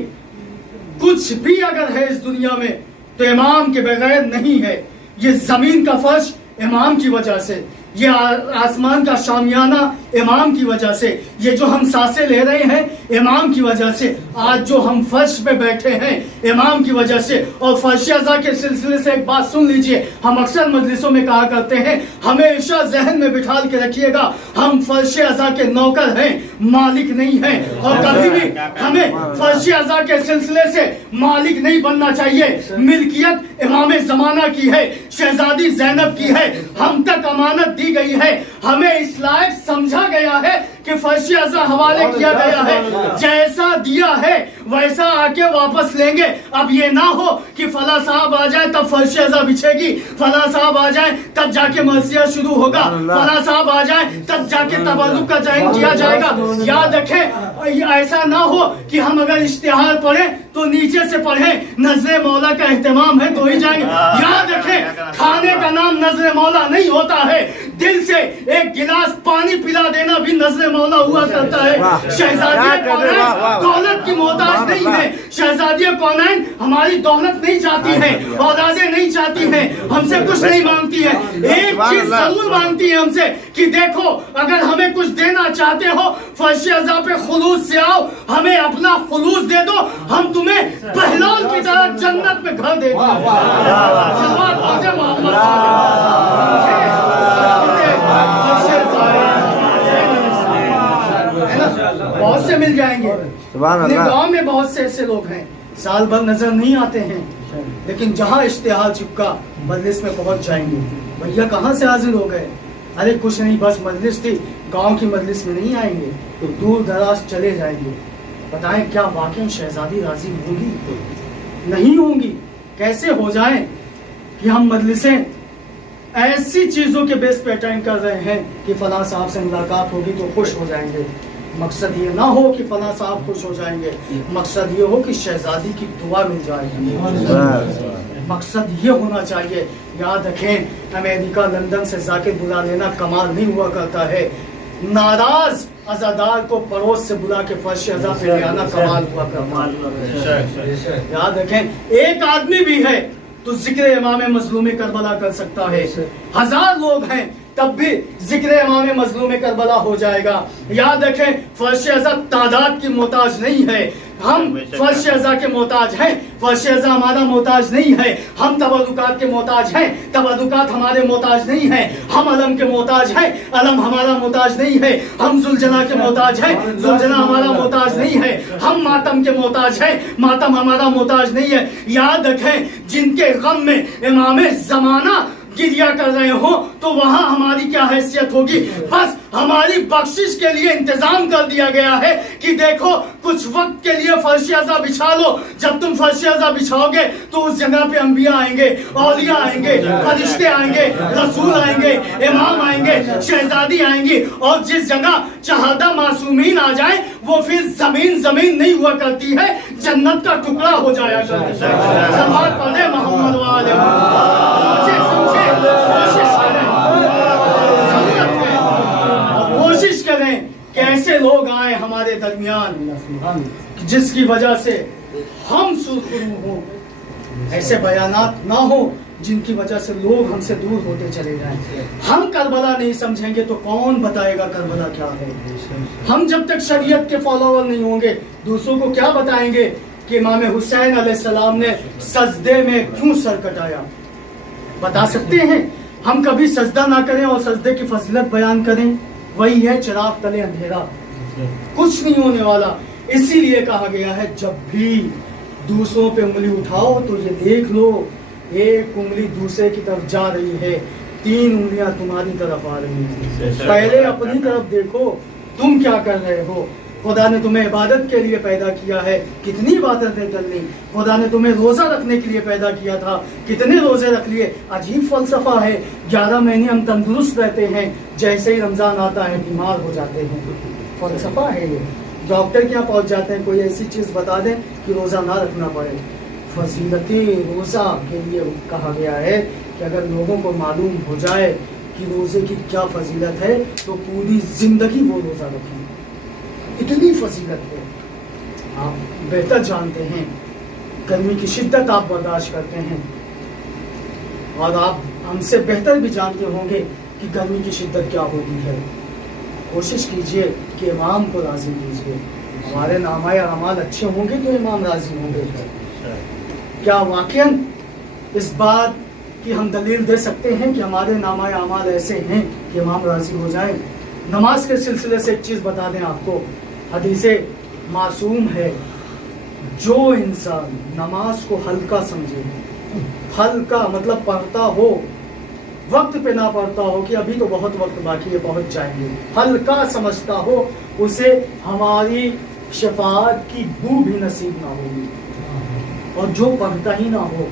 कुछ भी अगर है इस दुनिया में तो इमाम के बगैर नहीं है। ये जमीन का फर्श इमाम की वजह से, ये आसमान का शामियाना इमाम की वजह से, ये जो हम सांसें ले रहे हैं इमाम की वजह से, आज जो हम फर्श पे बैठे हैं इमाम की वजह से। और फर्श अज़ा के सिलसिले से एक बात सुन लीजिए, हम अक्सर मजलिसों में कहा करते हैं, हमेशा जहन में बिठा के रखिएगा, हम फर्श अज़ा के नौकर हैं, मालिक नहीं हैं। और कभी भी हमें फर्श अज़ा के सिलसिले से मालिक नहीं बनना चाहिए। मिल्कियत इमाम ज़माना की है, शहजादी ज़ैनब की है, हम तक अमानत दी गई है, हमें इस लायक समझा गया है कि फर्श अज़ा हवाले किया गया है, जैसा दिया है वैसा आके वापस लेंगे। अब ये ना हो कि फला साहब आ जाए तब फर्श अज़ा बिछेगी, फला साहब आ जाए तब जाके मरसिया शुरू होगा, फला साहब आ जाए तब जाके तबर्रुक का चयन किया जाएगा। याद रखें, ऐसा ना हो कि हम अगर इश्तिहार पढ़ें तो नीचे से पढ़ें, नजरे मौला का एहतमाम है तो ही जाएंगे। याद रखें, खाने का नाम नजरे मौला नहीं होता है, दिल से एक गिलास पानी पिला देना भी नजरे मौला हुआ करता है। शहजादी कौनैन दौलत की मोहताज नहीं है, शहजादी कौनैन हमारी दौलत नहीं चाहती है, औलादे नहीं चाहती है, हमसे कुछ नहीं मांगती है। एक चीज जरूर मांगती है हमसे कि देखो अगर हमें कुछ देना चाहते हो फर्श अज़ा पे खुलूस से आओ, हमें अपना खुलूस दे दो, हम तुम्हें बहलौल की तरह जन्नत में घर दे बहुत से मिल जाएंगे। गांव में बहुत से ऐसे लोग हैं साल भर नजर नहीं आते हैं, लेकिन जहां इश्तिहार चिपका मजलिस में पहुंच जाएंगे। भैया कहाँ से हाजिर हो गए? अरे कुछ नहीं, बस मजलिस थी, गांव की मजलिस में नहीं आएंगे तो दूर दराज चले जाएंगे। बताएं क्या वाकई शहजादी राजी होंगी? नहीं होंगी। कैसे हो जाए कि हम मजलिसें ऐसी चीजों के बेस पे अटेंड कर रहे हैं कि फला साहब से मुलाकात होगी तो खुश हो जाएंगे। मकसद ये ना हो कि फला साहब खुश हो जाएंगे, मकसद ये हो कि शहजादी की दुआ मिल जाएगी। मकसद ये होना चाहिए। याद रखें, अमेरिका लंदन से जाके बुला लेना कमाल नहीं हुआ करता है, नाराज अज़ादार को पड़ोस से बुला के फर्श अज़ा पे ले आना कमाल हुआ करता है। याद रखें, एक आदमी भी है तो जिक्र इमाम मज़लूम करबला कर सकता है, 1000 लोग हैं तब भी जिक्र इमाम मज़लूम करबला हो जाएगा। याद रखें, फर्श अज़ा तादाद की मोहताज नहीं है, हम फर्श अज़ा के मोहताज हैं। फर्श अज़ा हमारा मोहताज नहीं है, हम तबरुकात के मोहताज हैं, तबरुकात हमारे मोहताज नहीं है। हम अलम के मोहताज हैं, अलम हमारा मोहताज नहीं है। हम जुलजना के मोहताज हैं, जुलजना हमारा मोहताज नहीं है। हम मातम के मोहताज हैं, मातम हमारा मोहताज नहीं है। याद रखें, जिनके गम में इमाम ज़माना गिरिया कर रहे हो तो वहां हमारी क्या हैसियत होगी? बस हमारी बख्शिश के लिए इंतजाम कर दिया गया है कि देखो कुछ वक्त के लिए फर्श अज़ा बिछा लो, जब तुम फर्श अज़ा बिछाओगे तो उस जगह पे अंबिया आएंगे, औलिया आएंगे, फरिश्ते आएंगे, रसूल आएंगे, इमाम आएंगे, शहजादी आएंगी, और जिस जगह चहादा मासूमीन आ जाए वो फिर जमीन जमीन नहीं हुआ करती है, जन्नत का टुकड़ा हो जाया करता है। सलावत पढ़े मोहम्मद वाले कोशिश करें कि ऐसे लोग आए हमारे दरमियान जिसकी वजह से हम सुरखरू हों, ऐसे बयानात ना हो जिनकी वजह से लोग हमसे दूर होते चले जाएं। हम करबला नहीं समझेंगे तो कौन बताएगा करबला क्या है? हम जब तक शरीयत के फॉलोवर नहीं होंगे दूसरों को क्या बताएंगे कि इमाम हुसैन अलैहिस्सलाम ने सजदे में क्यों सर कटाया? बता सकते हैं? हम कभी सजदा ना करें और सजदे की फजीलत बयान करें? वही है चिराग तले अंधेरा, कुछ नहीं होने वाला। इसीलिए कहा गया है जब भी दूसरों पे उंगली उठाओ तो ये देख लो एक उंगली दूसरे की तरफ जा रही है, 3 उंगलियां तुम्हारी तरफ आ रही हैं। पहले अपनी तरफ देखो तुम क्या कर रहे हो। खुदा ने तुम्हें इबादत के लिए पैदा किया है, कितनी इबादतें कर ली। खुदा ने तुम्हें रोजा रखने के लिए पैदा किया था, कितने रोजे रख लिए। अजीब फलसफा है, 11 महीने हम तंदुरुस्त रहते हैं, जैसे ही रमजान आता है बीमार हो जाते हैं। फलसफा है ये। डॉक्टर के यहाँ पहुंच जाते हैं, कोई ऐसी चीज बता दें कि रोजा ना रखना पड़े। फजीलती रोजा के लिए कहा गया है कि अगर लोगों को मालूम हो जाए कि रोजे की क्या फजीलत है तो पूरी जिंदगी वो रोजा रखें, इतनी फजीलत है। आप बेहतर जानते हैं, गर्मी की शिद्दत आप बर्दाश्त करते हैं और आप हमसे बेहतर भी जानते होंगे कि गर्मी की शिद्दत क्या होती है। कोशिश कीजिए कि इमाम को राजी कीजिए। हमारे नामाए अमाल अच्छे होंगे तो इमाम राजी होंगे। क्या वाकई इस बात की हम दलील दे सकते हैं कि हमारे नामाए अमाल ऐसे हैं कि इमाम राजी हो जाए? नमाज के सिलसिले से एक चीज बता दें आपको, हदीसे मासूम है, जो इंसान नमाज को हल्का समझे, हल्का मतलब पढ़ता हो, वक्त पे ना पढ़ता हो कि अभी तो बहुत वक्त बाकी है पहुंच जाएंगे, हल्का समझता हो, उसे हमारी शफाअत की बू भी नसीब ना होगी। और जो पढ़ता ही ना हो,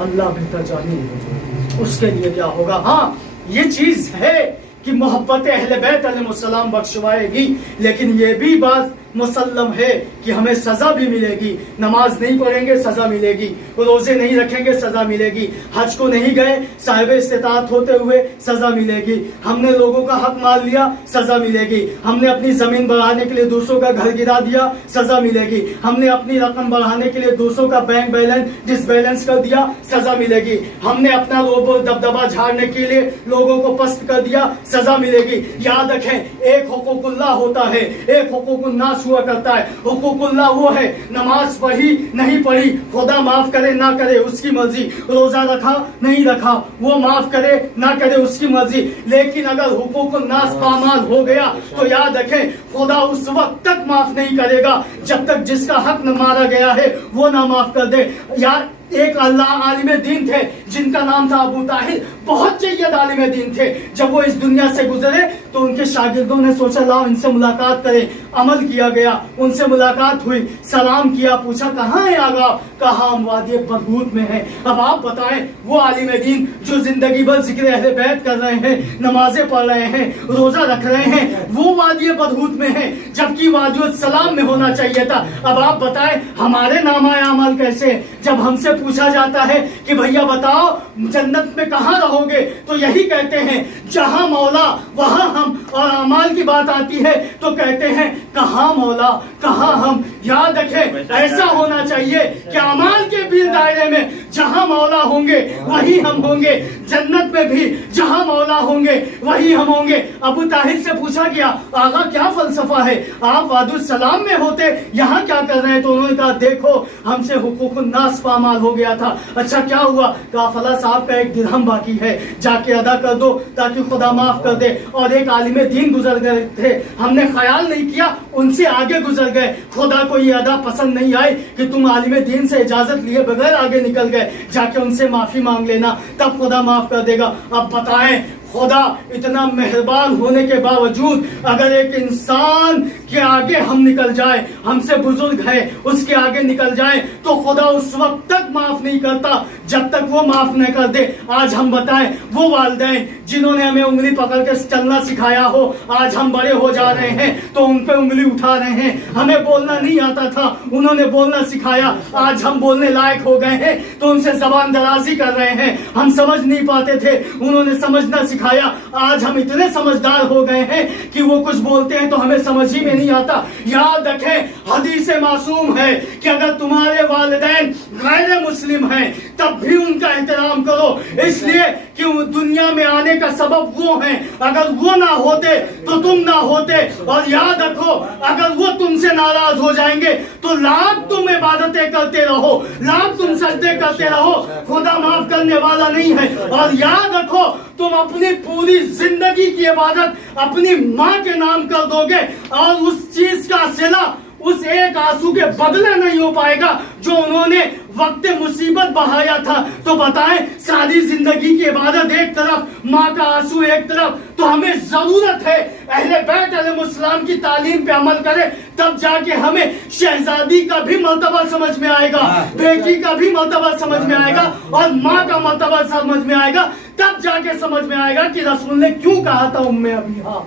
अल्लाह बेहतर जाने उसके लिए क्या होगा। हाँ, ये चीज है कि मोहब्बत अहले बैत अलैहिस्सलाम बख्शवाएगी, लेकिन ये भी बात मुसल्लम है कि हमें सजा भी मिलेगी। नमाज नहीं पढ़ेंगे सजा मिलेगी, रोजे नहीं रखेंगे सजा मिलेगी, हज को नहीं गए साहिब इस्तिताअत होते हुए सजा मिलेगी, हमने लोगों का हक मार लिया सजा मिलेगी, हमने अपनी जमीन बढ़ाने के लिए दूसरों का घर गिरा दिया सजा मिलेगी, हमने अपनी रकम बढ़ाने के लिए दूसरों का बैंक बैलेंस डिसबैलेंस कर दिया सजा मिलेगी, हमने अपना रोब दबदबा झाड़ने के लिए लोगों को पस्त कर दिया सजा मिलेगी। याद रखें, एक हुकूकुल्लाह होता है, एक हुकूकुन्नास हुआ करता है। हुकूकुल्लाह वो है, नमाज पढ़ी नहीं पढ़ी खुदा माफ करे ना करे उसकी मर्जी, रोजा रखा नहीं रखा वो माफ करे ना करे उसकी मर्जी, लेकिन अगर हुकूकुन्नास पामाल हो गया तो याद रखें खुदा उस वक्त तक माफ नहीं करेगा जब तक जिसका हक न मारा गया है वो ना माफ कर दे। यार, एक अल्लाह आलिम दीन थे जिनका नाम था अबू ताहिर, बहुत जय्यद आलिम दीन थे। जब वो इस दुनिया से गुजरे तो उनके शागिर्दों ने सोचा लाओ इनसे मुलाकात करें, अमल किया गया, उनसे मुलाकात हुई, सलाम किया, पूछा कहाँ है आगा, कहा हम वादी बरहूत में हैं। अब आप बताएं, वो आलिम दीन जो जिंदगी भर जिक्र अहले बैत कर रहे हैं, नमाजें पढ़ रहे हैं, रोजा रख रहे हैं, वो वादी बरहूत में है जबकि वादी सलाम में होना चाहिए था। अब आप बताएं हमारे नामाए अमल कैसे? जब हमसे पूछा जाता है कि भैया बताओ जन्नत में कहाँ रहोगे, तो यही कहते हैं जहां मौला वहां हम, और अमाल की बात आती है तो कहते हैं कहाँ मौला कहाँ हम। याद रखें, ऐसा होना चाहिए कि अमाल के भी दायरे में जहां मौला होंगे वही हम होंगे, जन्नत में भी जहां मौला होंगे वही हम होंगे। अबू ताहिर से पूछा गया आगा क्या फलसफा है, आप वादुल सलाम में होते यहाँ क्या कर रहे हैं? तो उन्होंने कहा देखो हमसे हुकूकुन्नास पामाल हो गया था। अच्छा क्या हुआ? कहा फला साहब का 1 दिरहम बाकी है, जाके अदा कर दो ताकि खुदा माफ कर दे। और एक आलिम दीन गुजर गए थे, हमने ख्याल नहीं किया, उनसे आगे गुजर गए। खुदा को ये अदा पसंद नहीं आई कि तुम आलिम दीन से इजाजत लिए बगैर आगे निकल गए, जाके उनसे माफी मांग लेना तब खुदा माफ कर देगा। अब बताएं, खुदा इतना मेहरबान होने के बावजूद अगर एक इंसान के आगे हम निकल जाए, हमसे बुजुर्ग है उसके आगे निकल जाए, तो खुदा उस वक्त तक माफ नहीं करता जब तक वो माफ न कर दे। आज हम बताएं, वो वालिदैन जिन्होंने हमें उंगली पकड़ के चलना सिखाया हो, आज हम बड़े हो जा रहे हैं तो उन पे उंगली उठा रहे हैं। हमें बोलना नहीं आता था, उन्होंने बोलना सिखाया, आज हम बोलने लायक हो गए हैं तो उनसे जबान दराजी कर रहे हैं। हम समझ नहीं पाते थे, उन्होंने समझना सिखाया, आज हम इतने समझदार हो गए हैं कि वो कुछ बोलते हैं तो हमें समझ ही में नहीं आता। याद रखें, हदीस मासूम है कि अगर तुम्हारे वालिदैन गैर मुस्लिम हैं तब भी उनका एहतराम करो, इसलिए कि वो दुनिया में आने का सबब वो हैं। अगर वो ना होते तो तुम ना होते। और याद रखो, अगर वो तुमसे नाराज हो जाएंगे तो लाख तुम इबादतें करते रहो, लाख तुम सजदे करते रहो, खुदा माफ करने वाला नहीं है। और याद रखो, तुम अपनी पूरी जिंदगी की इबादत अपनी माँ के नाम कर दोगे और उस चीज का सिला उस एक आंसू के बदले नहीं हो पाएगा जो उन्होंने वक्त मुसीबत बहाया था। तो बताएं, सारी जिंदगी की इबादत एक तरफ, माँ का आंसू एक तरफ, तो हमें जरूरत है अहले बैत अलैहिस्सलाम की तालीम पे अमल करें, तब जाके हमें शहजादी का भी मर्तबा समझ में आएगा, बेटी का भी मर्तबा समझ में आएगा और माँ का मर्तबा समझ में आएगा। तब जाके समझ में आएगा कि रसूल ने क्यों कहा था उम्मे अबीहा।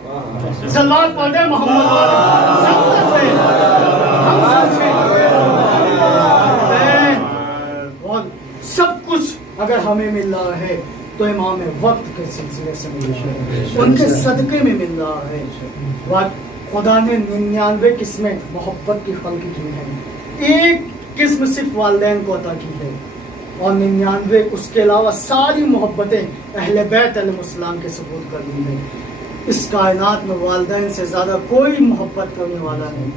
सल्लल्लाहु अलैहि मोहम्मद और सब कुछ अगर हमें मिल रहा है तो इमाम वक्त के सिलसिले से मिल रहा है, उनके सदके में मिल रहा है। खुदा ने 99 किस्में मोहब्बत की खल्क की है, एक किस्म सिर्फ वालिदैन को अता की है और 99 उसके अलावा सारी मोहब्बतें अहले बैत अलैहिस्सलाम के सुपुर्द कर दी है। इस कायनात में वालिदैन से ज्यादा कोई मोहब्बत करने वाला नहीं।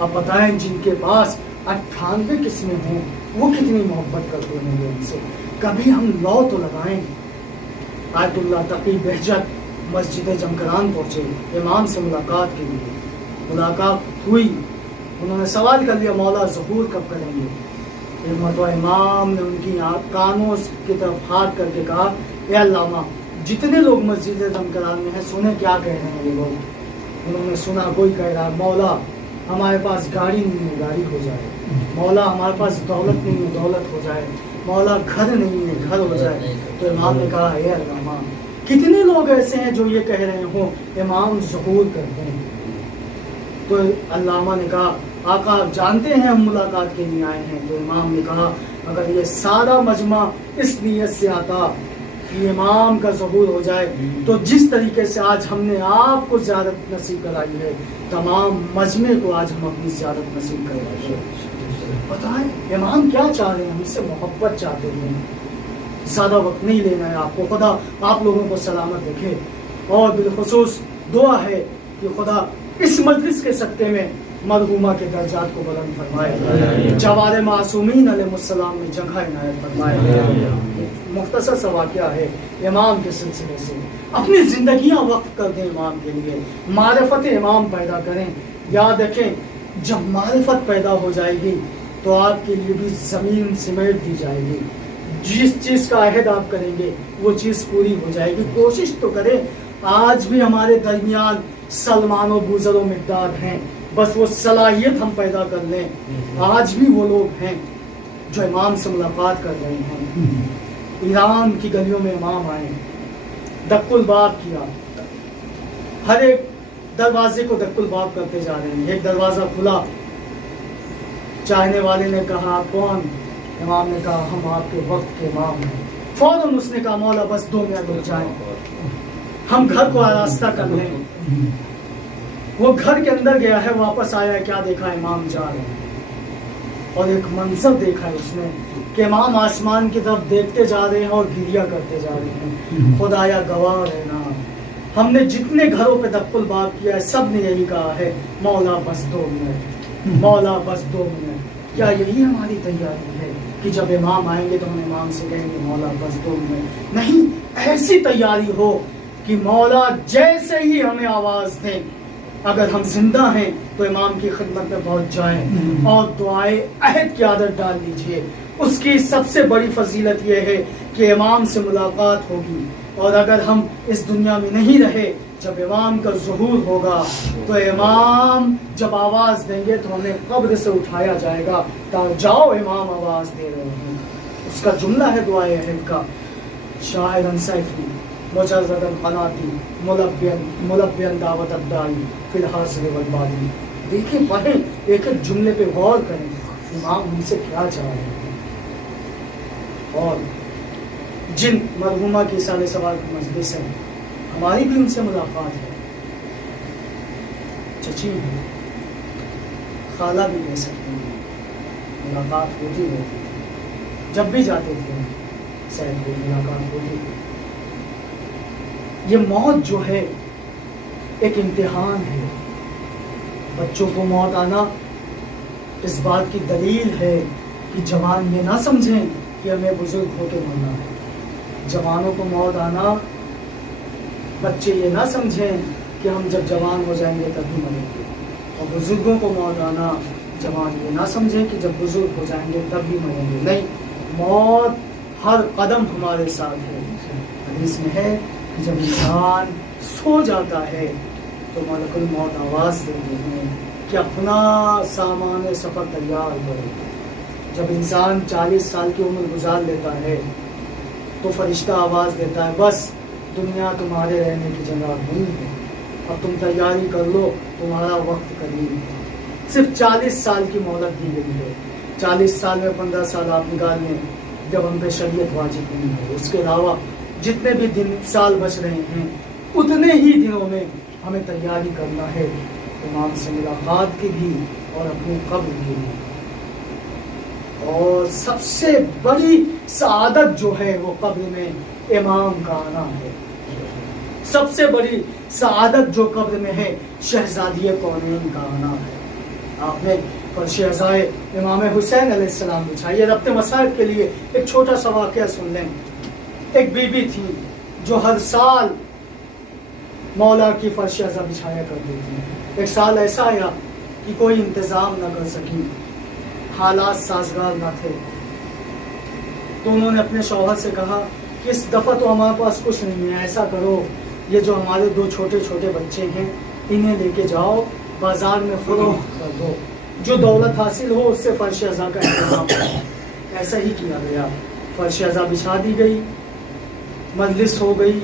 अब बताएं, जिनके पास 98 किस्में हों वो कितनी मोहब्बत करते होंगे उनसे। कभी हम लौ तो लगाएं। आयतुल्लाह तकी बहजत मस्जिद जमकरान पहुंचे इमाम से मुलाकात के लिए। मुलाकात हुई, उन्होंने सवाल कर लिया, मौला ज़हूर कब करेंगे। एक मरतबा इमाम ने उनकी कानों की तरफ हाथ करके कहा, ए अल्लामा, जितने लोग मस्जिद जमकरान में हैं सुने क्या कह रहे हैं ये लोग। उन्होंने सुना, कोई कह रहा है, मौला हमारे पास गाड़ी नहीं है, गाड़ी हो जाए। मौला हमारे पास दौलत नहीं है, दौलत हो जाए। मौला घर नहीं है, घर हो जाए। तो इमाम ने कहा, हे अल्लामा, कितने लोग ऐसे हैं जो ये कह रहे हो इमाम ज़हूर करते हैं। तो अल्लामा ने कहा, आका आप जानते हैं हम मुलाकात के लिए आए हैं। तो इमाम ने कहा, अगर ये सारा मजमा इस नीयत से आता कि इमाम का ज़हूर हो जाए तो जिस तरीके से आज हमने आपको ज़ियारत नसीब कराई है, तमाम मजमे को आज हम अपनी ज़ियारत नसीब कराई है। बताएं इमाम क्या चाह रहे हैं, हमसे मोहब्बत चाहते हैं। ज़्यादा वक्त नहीं लेना है आपको। खुदा आप लोगों को सलामत रखे और बिलखुसूस दुआ है कि खुदा इस मजलिस के सदक़े में मरहूमा के दर्जात को बुलंद फरमाए, जवारे मासूमीन अलैहिस्सलाम में जगह इनायत फरमाए। मुख्तसर सा वाक़या है इमाम के सिलसिले से। अपनी जिंदगियां वक्फ कर दें इमाम के लिए, मारिफत इमाम पैदा करें। याद रखें, जब मारिफत पैदा हो जाएगी तो आपके लिए भी ज़मीन सिमेट दी जाएगी। जिस चीज़ का अहद आप करेंगे वो चीज़ पूरी हो जाएगी। कोशिश तो करें। आज भी हमारे दरमियान सलमान व बूज़र व मिक़दाद हैं, बस वो सलाहियत हम पैदा कर लें। आज भी वो लोग हैं जो इमाम से मुलाकात कर रहे हैं। ईरान की गलियों में इमाम आए, दक्कुल बाब किया, हर एक दरवाजे को दक्कुल बाब करते जा रहे हैं। एक दरवाज़ा खुला, चाहने वाले ने कहा, कौन? इमाम ने कहा, हम आपके वक्त के इमाम हैं। फौरन उसने कहा, मौला बस 2 मिनट रुक जाएं, हम घर को आरास्ता कर लें। वो घर के अंदर गया है, वापस आया है, क्या देखा, इमाम जा रहे हैं। और एक मंजर देखा है उसने कि इमाम आसमान की तरफ देखते जा रहे हैं और गिरिया करते जा रहे हैं। खुदाया गवाह रहना, हमने जितने घरों पे दक्कुल बाब किया है सब ने यही कहा है, मौला बस 2 मिनट, मौला बस 2 मिनट। क्या यही हमारी तैयारी है कि जब इमाम आएंगे तो हम इमाम से कहेंगे मौला बस 2 मिनट? नहीं, ऐसी तैयारी हो कि मौला जैसे ही हमें आवाज दें, अगर हम जिंदा हैं तो इमाम की खिदमत में पहुंच जाएं और दुआए अहद की आदत डाल लीजिए। उसकी सबसे बड़ी फजीलत यह है कि इमाम से मुलाकात होगी और अगर हम इस दुनिया में नहीं रहे, जब इमाम का ज़ुहूर होगा तो इमाम जब आवाज़ देंगे तो हमें कब्र से उठाया जाएगा, तो जाओ इमाम आवाज़ दे रहे हैं। उसका जुमला है दुआए अहद का, शायरन सैफी मुजर्रदन क़नाती मुलब्बियन दावत अद्दाई फिल हासिल वल बादी। देखिए, पढ़ें, एक एक जुमले पे गौर करें, इमाम हमसे क्या चाह रहे हैं। और जिन मरहूमा की साले सवाल की मजलिस है, हमारी भी उनसे मुलाकात है। चची है, खाला भी ले सकते हैं, मुलाकात होती रहती है। जब भी जाते थे सैद को मुलाकात होती थी। ये मौत जो है एक इम्तिहान है। बच्चों को मौत आना इस बात की दलील है कि जवान ये ना समझें कि हमें बुजुर्ग होकर मरना है। जवानों को मौत आना, बच्चे ये ना समझें कि हम जब जवान हो जाएंगे तभी मरेंगे, और बुजुर्गों को मौत आना, जवान ये ना समझें कि जब बुजुर्ग हो जाएंगे तभी मरेंगे। नहीं, मौत हर कदम हमारे साथ है। हदीस में है कि जब इंसान सो जाता है तो मलकुल मौत आवाज़ देते हैं कि अपना सामान सफ़र तैयार करो। जब इंसान 40 साल की उम्र गुजार लेता है तो फरिश्ता आवाज़ देता है, बस दुनिया तुम्हारे रहने की जगह नहीं है, अब तुम तैयारी कर लो, तुम्हारा वक्त करीब है। सिर्फ 40 साल की मोहलत दी गई है। 40 साल में 15 साल आप निकाल लें जब हम पे शरीयत वाजिब नहीं है। उसके अलावा जितने भी दिन साल बच रहे हैं उतने ही दिनों में हमें तैयारी करना है इमाम से मुलाकात की भी और अपने कब्र की भी। और सबसे बड़ी सआदत जो है वो कब्र में इमाम का आना है। सबसे बड़ी सआदत जो कब्र में है शहजादी कौनैन का आना है। आपने फर्श अज़ाए इमाम हुसैन अलैहिस्सलाम बिछाई। रब्त मसाइब के लिए एक छोटा सा वाक़या सुन लें। एक बीबी थी जो हर साल मौला की फर्श अज़ा बिछाया करती थी। एक साल ऐसा आया कि कोई इंतज़ाम न कर सकी, हालात साजगार न थे, तो उन्होंने अपने शौहर से कहा कि इस दफ़ा तो हमारे पास कुछ नहीं है, ऐसा करो ये जो हमारे 2 छोटे छोटे बच्चे हैं इन्हें लेके जाओ बाज़ार में फ़रोख्त कर दो, जो दौलत हासिल हो उससे फर्श अज़ा का इंतज़ाम करो। ऐसा ही किया गया। फर्श अज़ा बिछा दी गई, मजलिस हो गई,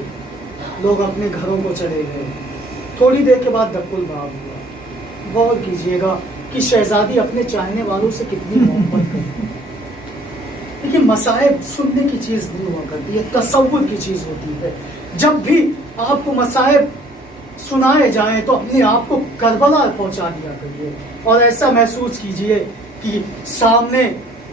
लोग अपने घरों को चले गए। थोड़ी देर के बाद दक्कुल बाब हुआ। गौर कीजिएगा कि शहजादी अपने चाहने वालों से कितनी मोहब्बत करती है। देखिए, मसाइब सुनने की चीज़ नहीं हुआ करती है, तसव्वुर की चीज़ होती है। जब भी आपको मसाइब सुनाए जाएं तो अपने आप को करबला पहुंचा दिया करिए और ऐसा महसूस कीजिए कि सामने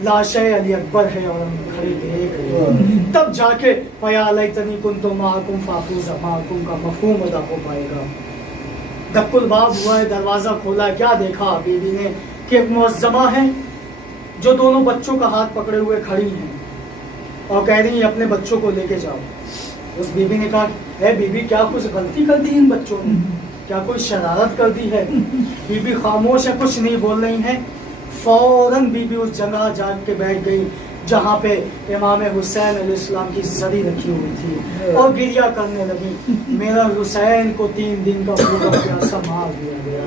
लाशे अली अकबर है और हम खड़े देख रहे हैं। तब जाके फया लैतनी कुन्तु माकुम फाफूज़ माकुम का मफहूम अदा हो पाएगा। दक्कुल बाब हुआ है, दरवाज़ा खोला, क्या देखा बीवी ने कि एक मुअज़्ज़मा है जो दोनों बच्चों का हाथ पकड़े हुए खड़ी हैं और कह रही हैं अपने बच्चों को लेके जाओ। उस बीवी ने कहा, है बीबी क्या कुछ गलती कर दी इन बच्चों ने, क्या कोई शरारत कर दी है? बीबी खामोश है, कुछ नहीं बोल रही हैं। फौरन बीबी उस जगह जाग के बैठ गई जहाँ पे इमाम हुसैन अलैहिस्सलाम की सरी रखी हुई थी और गिरिया करने लगी, मेरा हुसैन को 3 दिन का भूखा प्यासा मार दिया गया,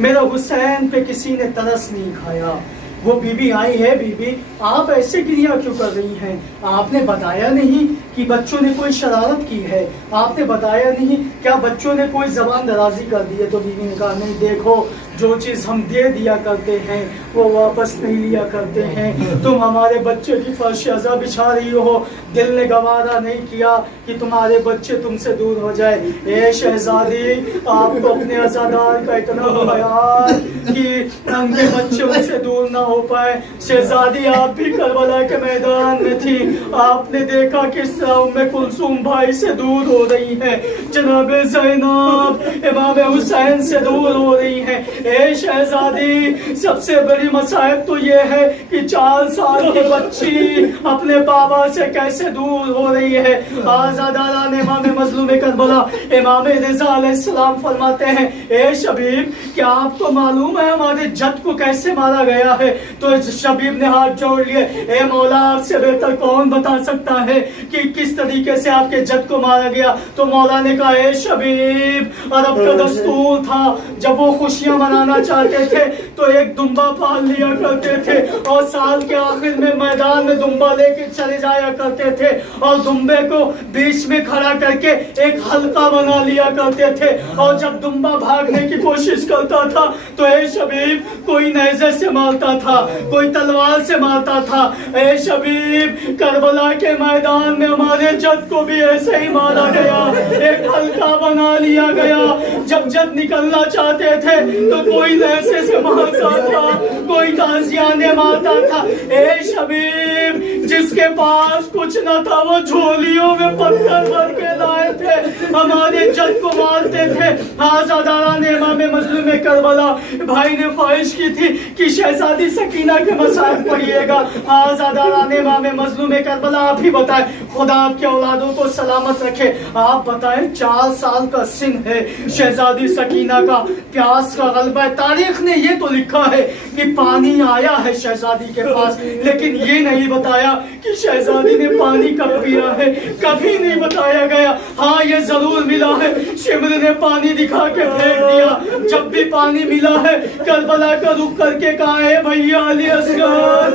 मेरा हुसैन पे किसी ने तरस नहीं खाया। वो बीबी आई है, बीबी आप ऐसे गिरिया क्यों कर रही हैं? आपने बताया नहीं कि बच्चों ने कोई शरारत की है, आपने बताया नहीं क्या बच्चों ने कोई जबान दराजी कर दी है? तो बीवी ने कहा, नहीं देखो, जो चीज़ हम दे दिया करते हैं वो वापस नहीं लिया करते हैं। तुम हमारे बच्चे की फर्श अज़ा बिछा रही हो, दिल ने गवारा नहीं किया कि तुम्हारे बच्चे तुमसे दूर हो जाए। ए शहजादी, आपको अपने अज़ादार का इतना ख्याल कि उनके बच्चे उनसे दूर ना हो पाए। शहजादी, आप भी करबला के मैदान में थी, आपने देखा किस तरह उम्मे कुलसूम भाई से दूर हो रही है, जनाब ज़ैनब इमाम हुसैन से दूर हो रही है। ए शहजादी, सबसे बड़ी मसाइब तो ये है कि 4 साल की बच्ची अपने बाबा से कैसे दूर हो रही है। आज़ादारा ने इमाम मज़लूम करबला इमाम रिज़ा अलैहिस्सलाम फरमाते हैं, ए शबीब, क्या आपको मालूम है हमारे जद को कैसे मारा गया है? तो शबीब ने हाथ जोड़ लिए, ए मौला, आपसे बेहतर कौन बता सकता है कि किस तरीके से आपके जद को मारा गया? तो मौला ने कहा, ए शबीब, अरब का दस्तूर था, जब वो खुशियां मनाना चाहते थे तो एक दुम्बा पाल लिया करते थे और साल के आखिर में मैदान में दुम्बा लेके चले जाया करते थे और दुम्बे को बीच में खड़ा करके एक हल्का बना लिया करते थे और जब दुम्बा भागने की कोशिश करता था तो ए शबीब कोई नेज़े से मारता था, कोई तलवार से मारता था। ए शबीब, करबला के मैदान में हमारे जद को भी ऐसे ही मारा गया, एक हल्का बना लिया गया। जब जद निकलना चाहते थे तो कोई नेज़े से मारता था, कोई ताज़ियाने मारता था। ए शबीब, जिस जिसके पास कुछ न था वो झोलियों में पत्थर भर के लाए थे, हमारे इज्जत को मारते थे। आज़ादारा ने इमाम मजलूम करबला भाई ने ख्वाहिश की थी कि शहजादी सकीना के मसाइल पढ़िएगा। आज़ादारा ने इमाम मजलूम करबला आप ही बताए, खुदा आपके औलादों को सलामत रखे, आप बताएं 4 साल का सिन है शहजादी सकीना का, प्यास का गलबा है। तारीख ने ये तो लिखा है कि पानी आया है शहजादी के पास, लेकिन ये नहीं बताया कि शहजादी ने पानी कब पिया है, कभी नहीं बताया गया। हाँ ये जरूर मिला है, शिमर ने पानी दिखा के फेंक दिया। जब भी पानी मिला है करबला का रुख करके कहा है भैया अली असगर,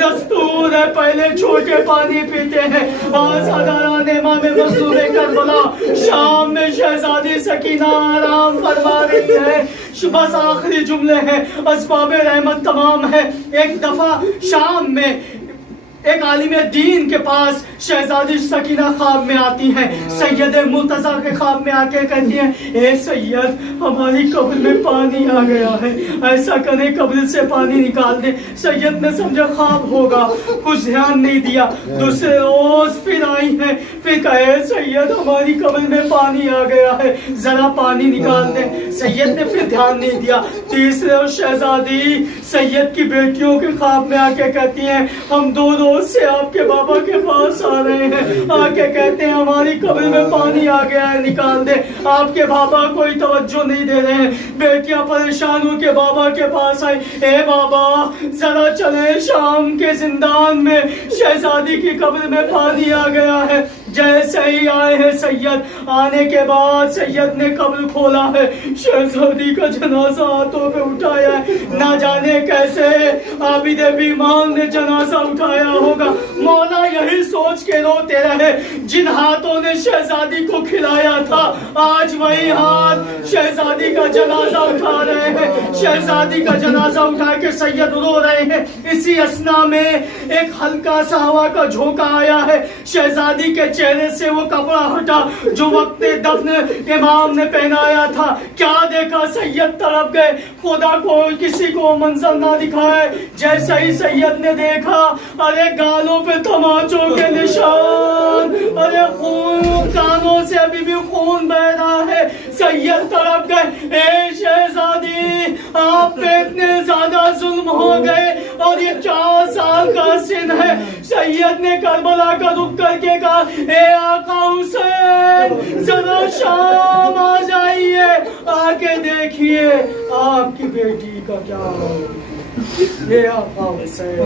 दस्तूर है पहले छोटे पानी पीते हैं। आज़ादारा ने इमाम मजलूम करबला शाम में शहजादी सकीना आराम फरमा रही है, बस आखिरी जुमले हैं, असबाब रहमत तमाम है। एक दफा शाम में एक आलिम दीन के पास शहजादी सकीना ख्वाब में आती हैं, सैयद मुर्तजा के ख्वाब में आके कहती हैं, ए सैयद हमारी कब्र में पानी आ गया है, ऐसा करें कब्र से पानी निकाल दे। सैयद ने समझा ख्वाब होगा, कुछ ध्यान नहीं दिया। दूसरे रोज फिर आई हैं, फिर कहे सैयद हमारी कब्र में पानी आ गया है, जरा पानी निकाल दे। सैयद ने फिर ध्यान नहीं दिया। तीसरे रोज शहजादी सैयद की बेटियों के ख्वाब में आके कहती हैं, हम 2 रोज से आपके बाबा के पास आ रहे हैं, आके कहते हैं हमारी कब्र में पानी आ गया है, निकाल दे। आपके बाबा कोई तवज्जो नहीं दे रहे हैं। बेटियां परेशान हो के बाबा के पास आई, ए बाबा जरा चले शाम के जिंदान में, शहजादी की कब्र में पानी आ गया है। जैसे ही आए हैं सैयद, आने के बाद सैयद ने कब्र खोला है, शहजादी का जनाजा हाथों पे उठाया है। ना जाने कैसे आबिद बीमान ने जनाजा उठाया होगा। मौला यही सोच के रोते रहे, जिन हाथों ने शहजादी को खिलाया था आज वही हाथ शहजादी का जनाजा उठा रहे हैं। शहजादी का जनाजा उठा के सैयद रो रहे हैं। इसी असना में एक हल्का सा हवा का झोंका आया है, शहजादी के चेहरे से वो कपड़ा हटा जो वक्त दफन इमाम ने पहनाया था। क्या देखा, सैयद तड़प गए, खुदा को किसी को मंजर ना दिखाए। जैसे ही सैयद ने देखा, अरे गालों पे तमाचों के निशान, अरे खून, कानों से अभी भी खून बह रहा है। सैयद तड़प गए, ए शहजादी आप पे इतने ज्यादा जुल्म हो गए और ये 4 साल का सिन है। सैयद ने करबला का रुख करके कहा, ए आका हुसैन जरा शाम आ जाइए, आके देखिए आपकी बेटी का क्या हो। ये आका हुसैन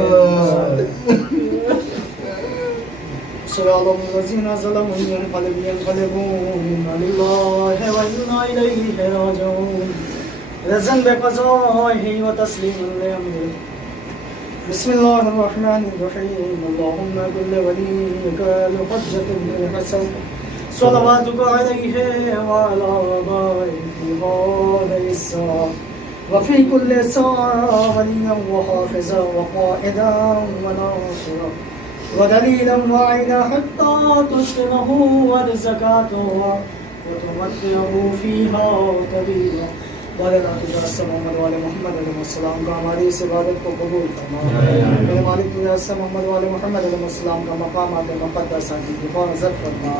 बिस्मिल्लाहिर्रहमानिर्रहीम अल्लाहुम्मा कुल्ल वलिय्यिका al-Hujjat ibn Hasan salawatuka alayhi wa ala abaihi hadhihi as-sa'a wa fi kulli sa'a waliyan wa hafizan wa qa'idan wa nasiran wa dalilan wa 'ayna hatta tuslimahu wa zakatuhu wa tumatti'uhu fiha tabila محمد والے محمد علیہ السلام کا ہماری اس عبادت کو قبول فرما۔ میرے مالک محمد والے محمد علیہ السلام کا مقامات مقدسہ کی حفاظت فرما۔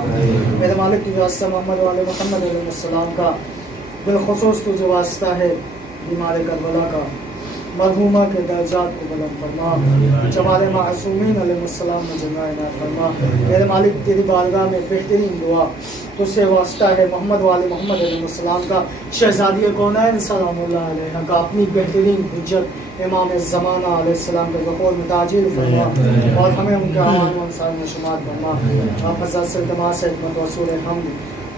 میرے مالک محمد والے محمد علیہ السلام کا بالخصوص تو جو واسطہ ہے بیمار کربلا کا، مرحومہ کے درجات کو بلند فرما، جمال معصومین علیہ السلام میں جمع عنایت فرما۔ میرے مالک تیری بارگاہ میں بہترین دعا تو سے واسطہ ہے محمد والے محمد علیہ السلام کا، شہزادی کونین سلام اللہ علیہ کا اپنی بہترین حجت امام زمانہ علیہ السلام کے ظہور میں تاجیل فرما اور ہمیں ان کے اعوان و انصار میں شمار فرما۔ آپ حضرت سے التماس ہے حکمت و سور حمد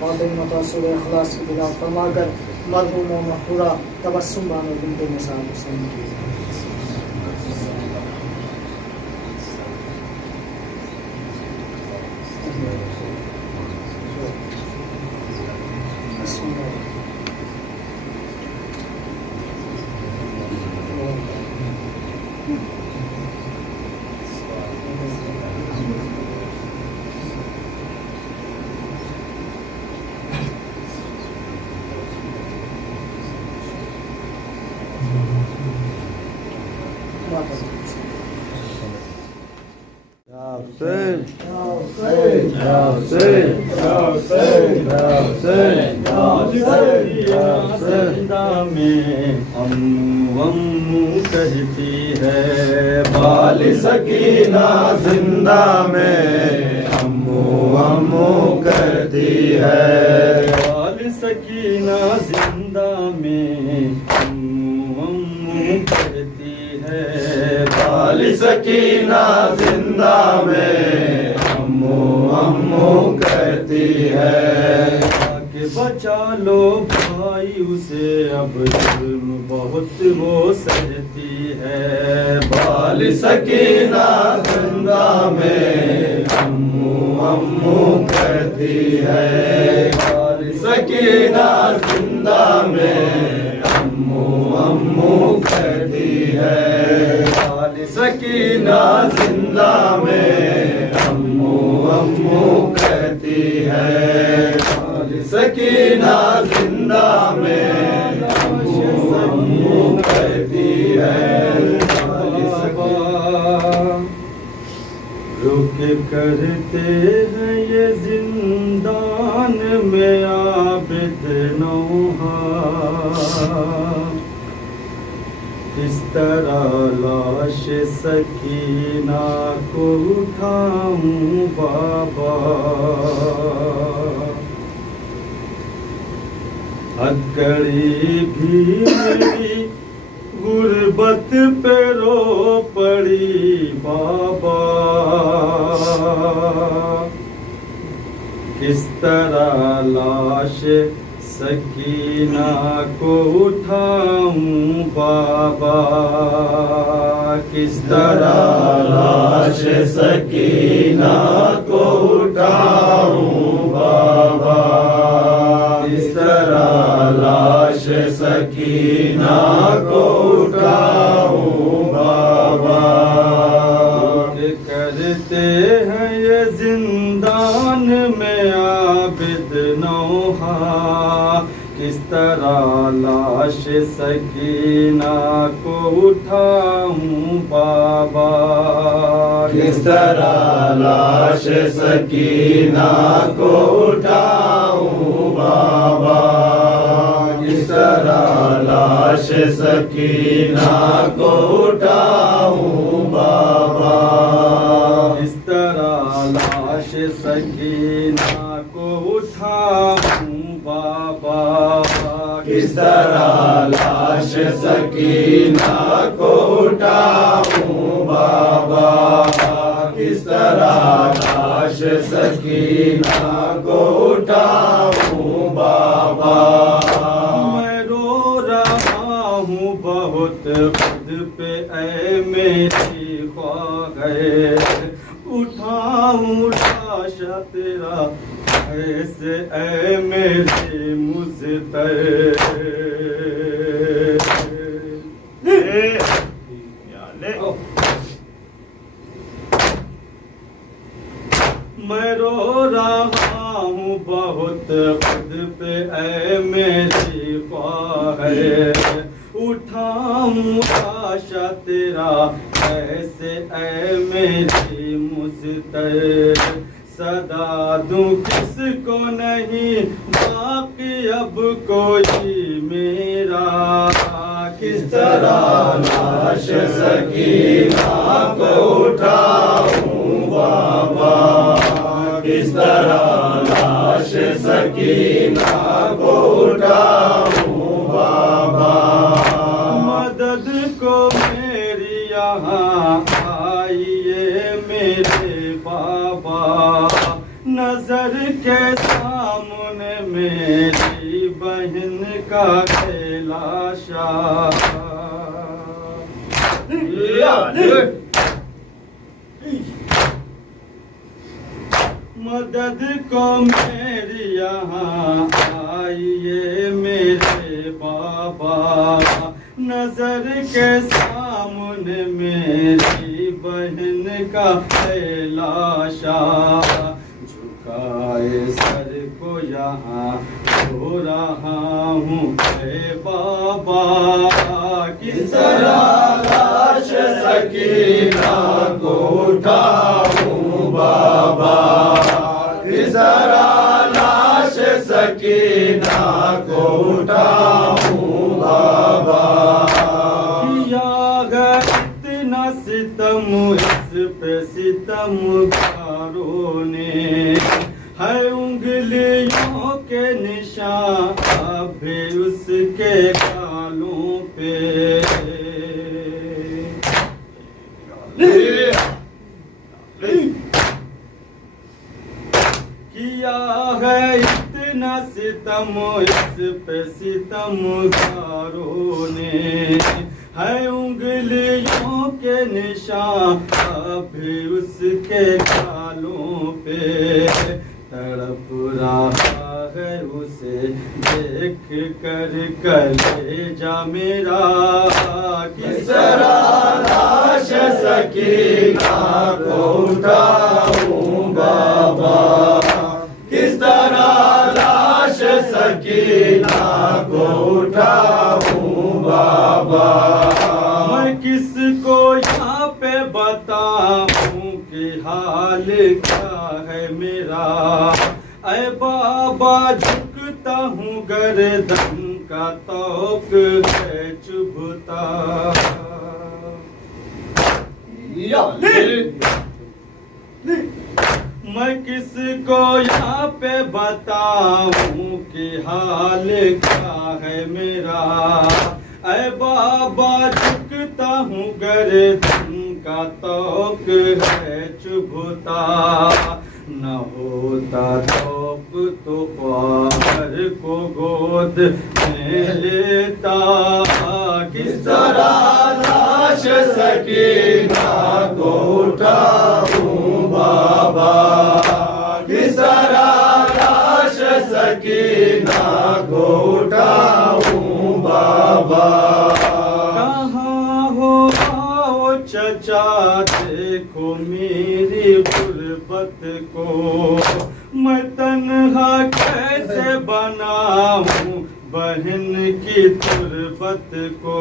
اور دعوت و سور اخلاص کی بلا فرما کر مرحوم و مغفورہ تبسم بانو بنت نثار حسین کی زندہ میں امو کہتی ہے بال سکینہ زندہ میں امو کرتی ہے بال سکینہ زندہ میں امو کہتی ہے بال سکینہ زندہ میں امو کرتی ہے کہ بچا لو بھائی اسے اب ظلم بہت وہ سہتی ہے بال سکینہ زندہ میں امو کرتی ہے بال سکینہ زندہ میں امو کرتی ہے بال سکینہ زندہ میں امو کرتی ہے بال سکینہ زندہ میں امو کرتی ہے رک کرتے ہیں یہ زندان میں عابد نوحہ کس طرح لاش سکینہ کو اٹھاؤں بابا اکڑی بھی میری غربت پہ رو پڑی بابا کس طرح لاش سکینہ کو اٹھاؤں بابا کس طرح لاش سکینہ کو اٹھاؤں بابا کس طرح لاش سکینہ کو اٹھاؤں بابا کرتے ہیں یہ زندان میں عابد نوحہ کس طرح لاش سکینہ کو اٹھاؤں بابا کس طرح لاش سکینہ کو اٹھاؤں بابا کس طرح لاش سکینہ کو اٹھاؤں بابا کس طرح لاش سکینہ کو اٹھاؤں بابا کس طرح لاش سکینہ کو اٹھاؤں بابا کس طرح لاش سکینہ کو اٹھاؤں بابا میں رو رہا ہوں بہت خود پہ اے میری خواہش اٹھاؤں لاش تیرا ایسے اے میری مزدر میں رو رہا ہوں بہت خود پہ اے میری خواہش اٹھاؤں لاش تیرا ایسے اے میری مزدر صدا دوں کس کو نہیں باقی اب کوئی میرا کس طرح لاش سکینہ کو اٹھاؤں بابا کس طرح لاش سکینہ کو اٹھاؤں بابا مدد کو میری یہاں آئیے میرے بابا نظر کے سامنے میری بہن کا لاشا مدد کو میری یہاں آئیے میرے بابا نظر کے سامنے میری بہن کا لاشا جھکائے سر کو یہاں رو رہا ہوں اے بابا کس طرح لاش سکینہ کو اٹھاؤں اٹھاؤں بابا کیا ہے اتنا ستم اس پہ ستم کاروں نے ہے انگلیوں کے نشان ابھی اس کے گالوں پہ کیا ہے اتنا ستم اس پہ ستم کاروں نے ہے انگلیوں کے نشان ابھی اس کے گالوں پہ تڑپ رہا ہے اسے دیکھ کر کلیجا میرا کس طرح لاش سکینہ کو اٹھاؤں بابا کس طرح لاش سکینہ کو اٹھاؤں بابا میں کس کو یہاں پہ بتاؤں کہ حال کیا ہے میرا اے بابا جھکتا ہوں گردن کا توق ہے چبھتا میں کس کو یہاں پہ بتاؤں کہ حال کیا ہے میرا اے بابا جھکتا ہوں گردن کا توق ہے چبھتا نہ ہوتا توق تو خواہر کو گود میں لیتا کس طرح لاش سکینہ کو اٹھاؤں بابا کس طرح لاش سکینہ کو اٹھاؤں بابا کہاں ہو آؤ چچا دیکھو میری غربت کو میں تنہا کیسے بناؤں بہن کی تربت کو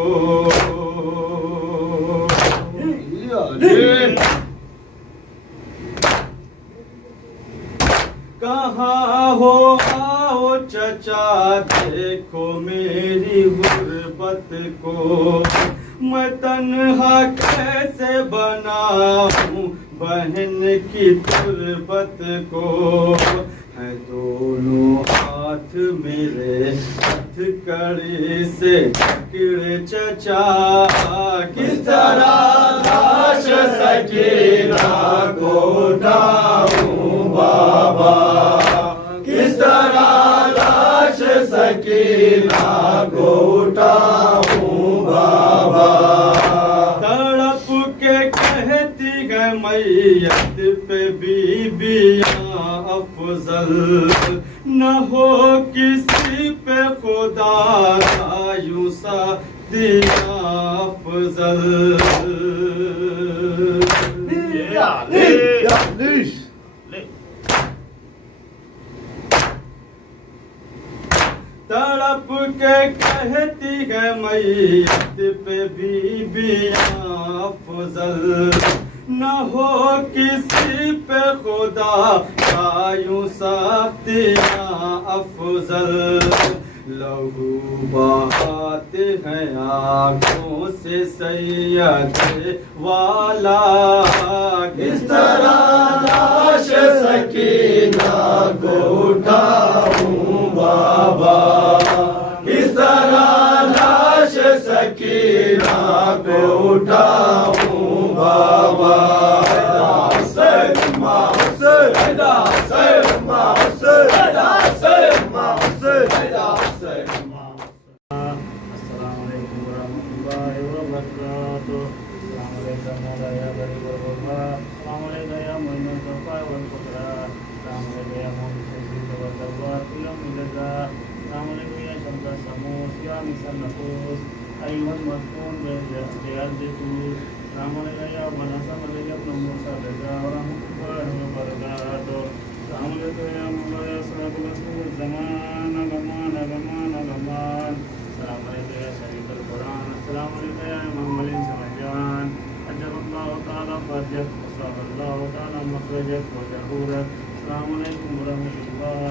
کہاں ہو آؤ چچا دیکھو میری غربت کو میں تنہا کیسے بناؤں بہن کی تربت کو ہے دونوں ہاتھ میرے ہتھ کڑی سے پکڑے چچا کس طرح لاش سکینہ کو اٹھاؤں بابا کس طرح لاش سکینہ کو اٹھاؤں بابا تڑپ کے کہتی ہے میت پہ بیویاں افضل نہ ہو کسی پہ خدا را یوں سا دیا افضل تڑپ کے کہتی ہے میت پہ بیویاں افضل نہ ہو کسی پہ خدا کا یوں سختیاں افضل لہو بہاتے ہیں آنکھوں سے سید والا کس طرح لاش سکینہ کو اٹھاؤں بابا کس طرح لاش سکینہ کو اٹھاؤں بابا السلام علیکم ورحمۃ اللہ وبرکاتہ. السلام علیکم مولا یا غریب الغربا. السلام علیکم یا معین الضعفاء والفقراء. السلام علیکم یا معین الشدید والضعفاء كل ملذا. السلام علیکم یا شمس الشموس یا مس النفوس ایها المدفون بأرض طوس. السلام علیکم یا من اسم علیہ ابن موسیٰ رضا ورحمۃ اللہ وبرکاتہ. السلام علیکم یا مولا یا صاحب الاسم الزمان غمان غمان غمان. السلام علیکم یا شریف القرآن. السلام علیکم یا امام الانس والجان. اجر اللہ تعالی فرجک وصاب اللہ تعالی مخرجک وجہورک. السلام علیکم ورحمۃ اللہ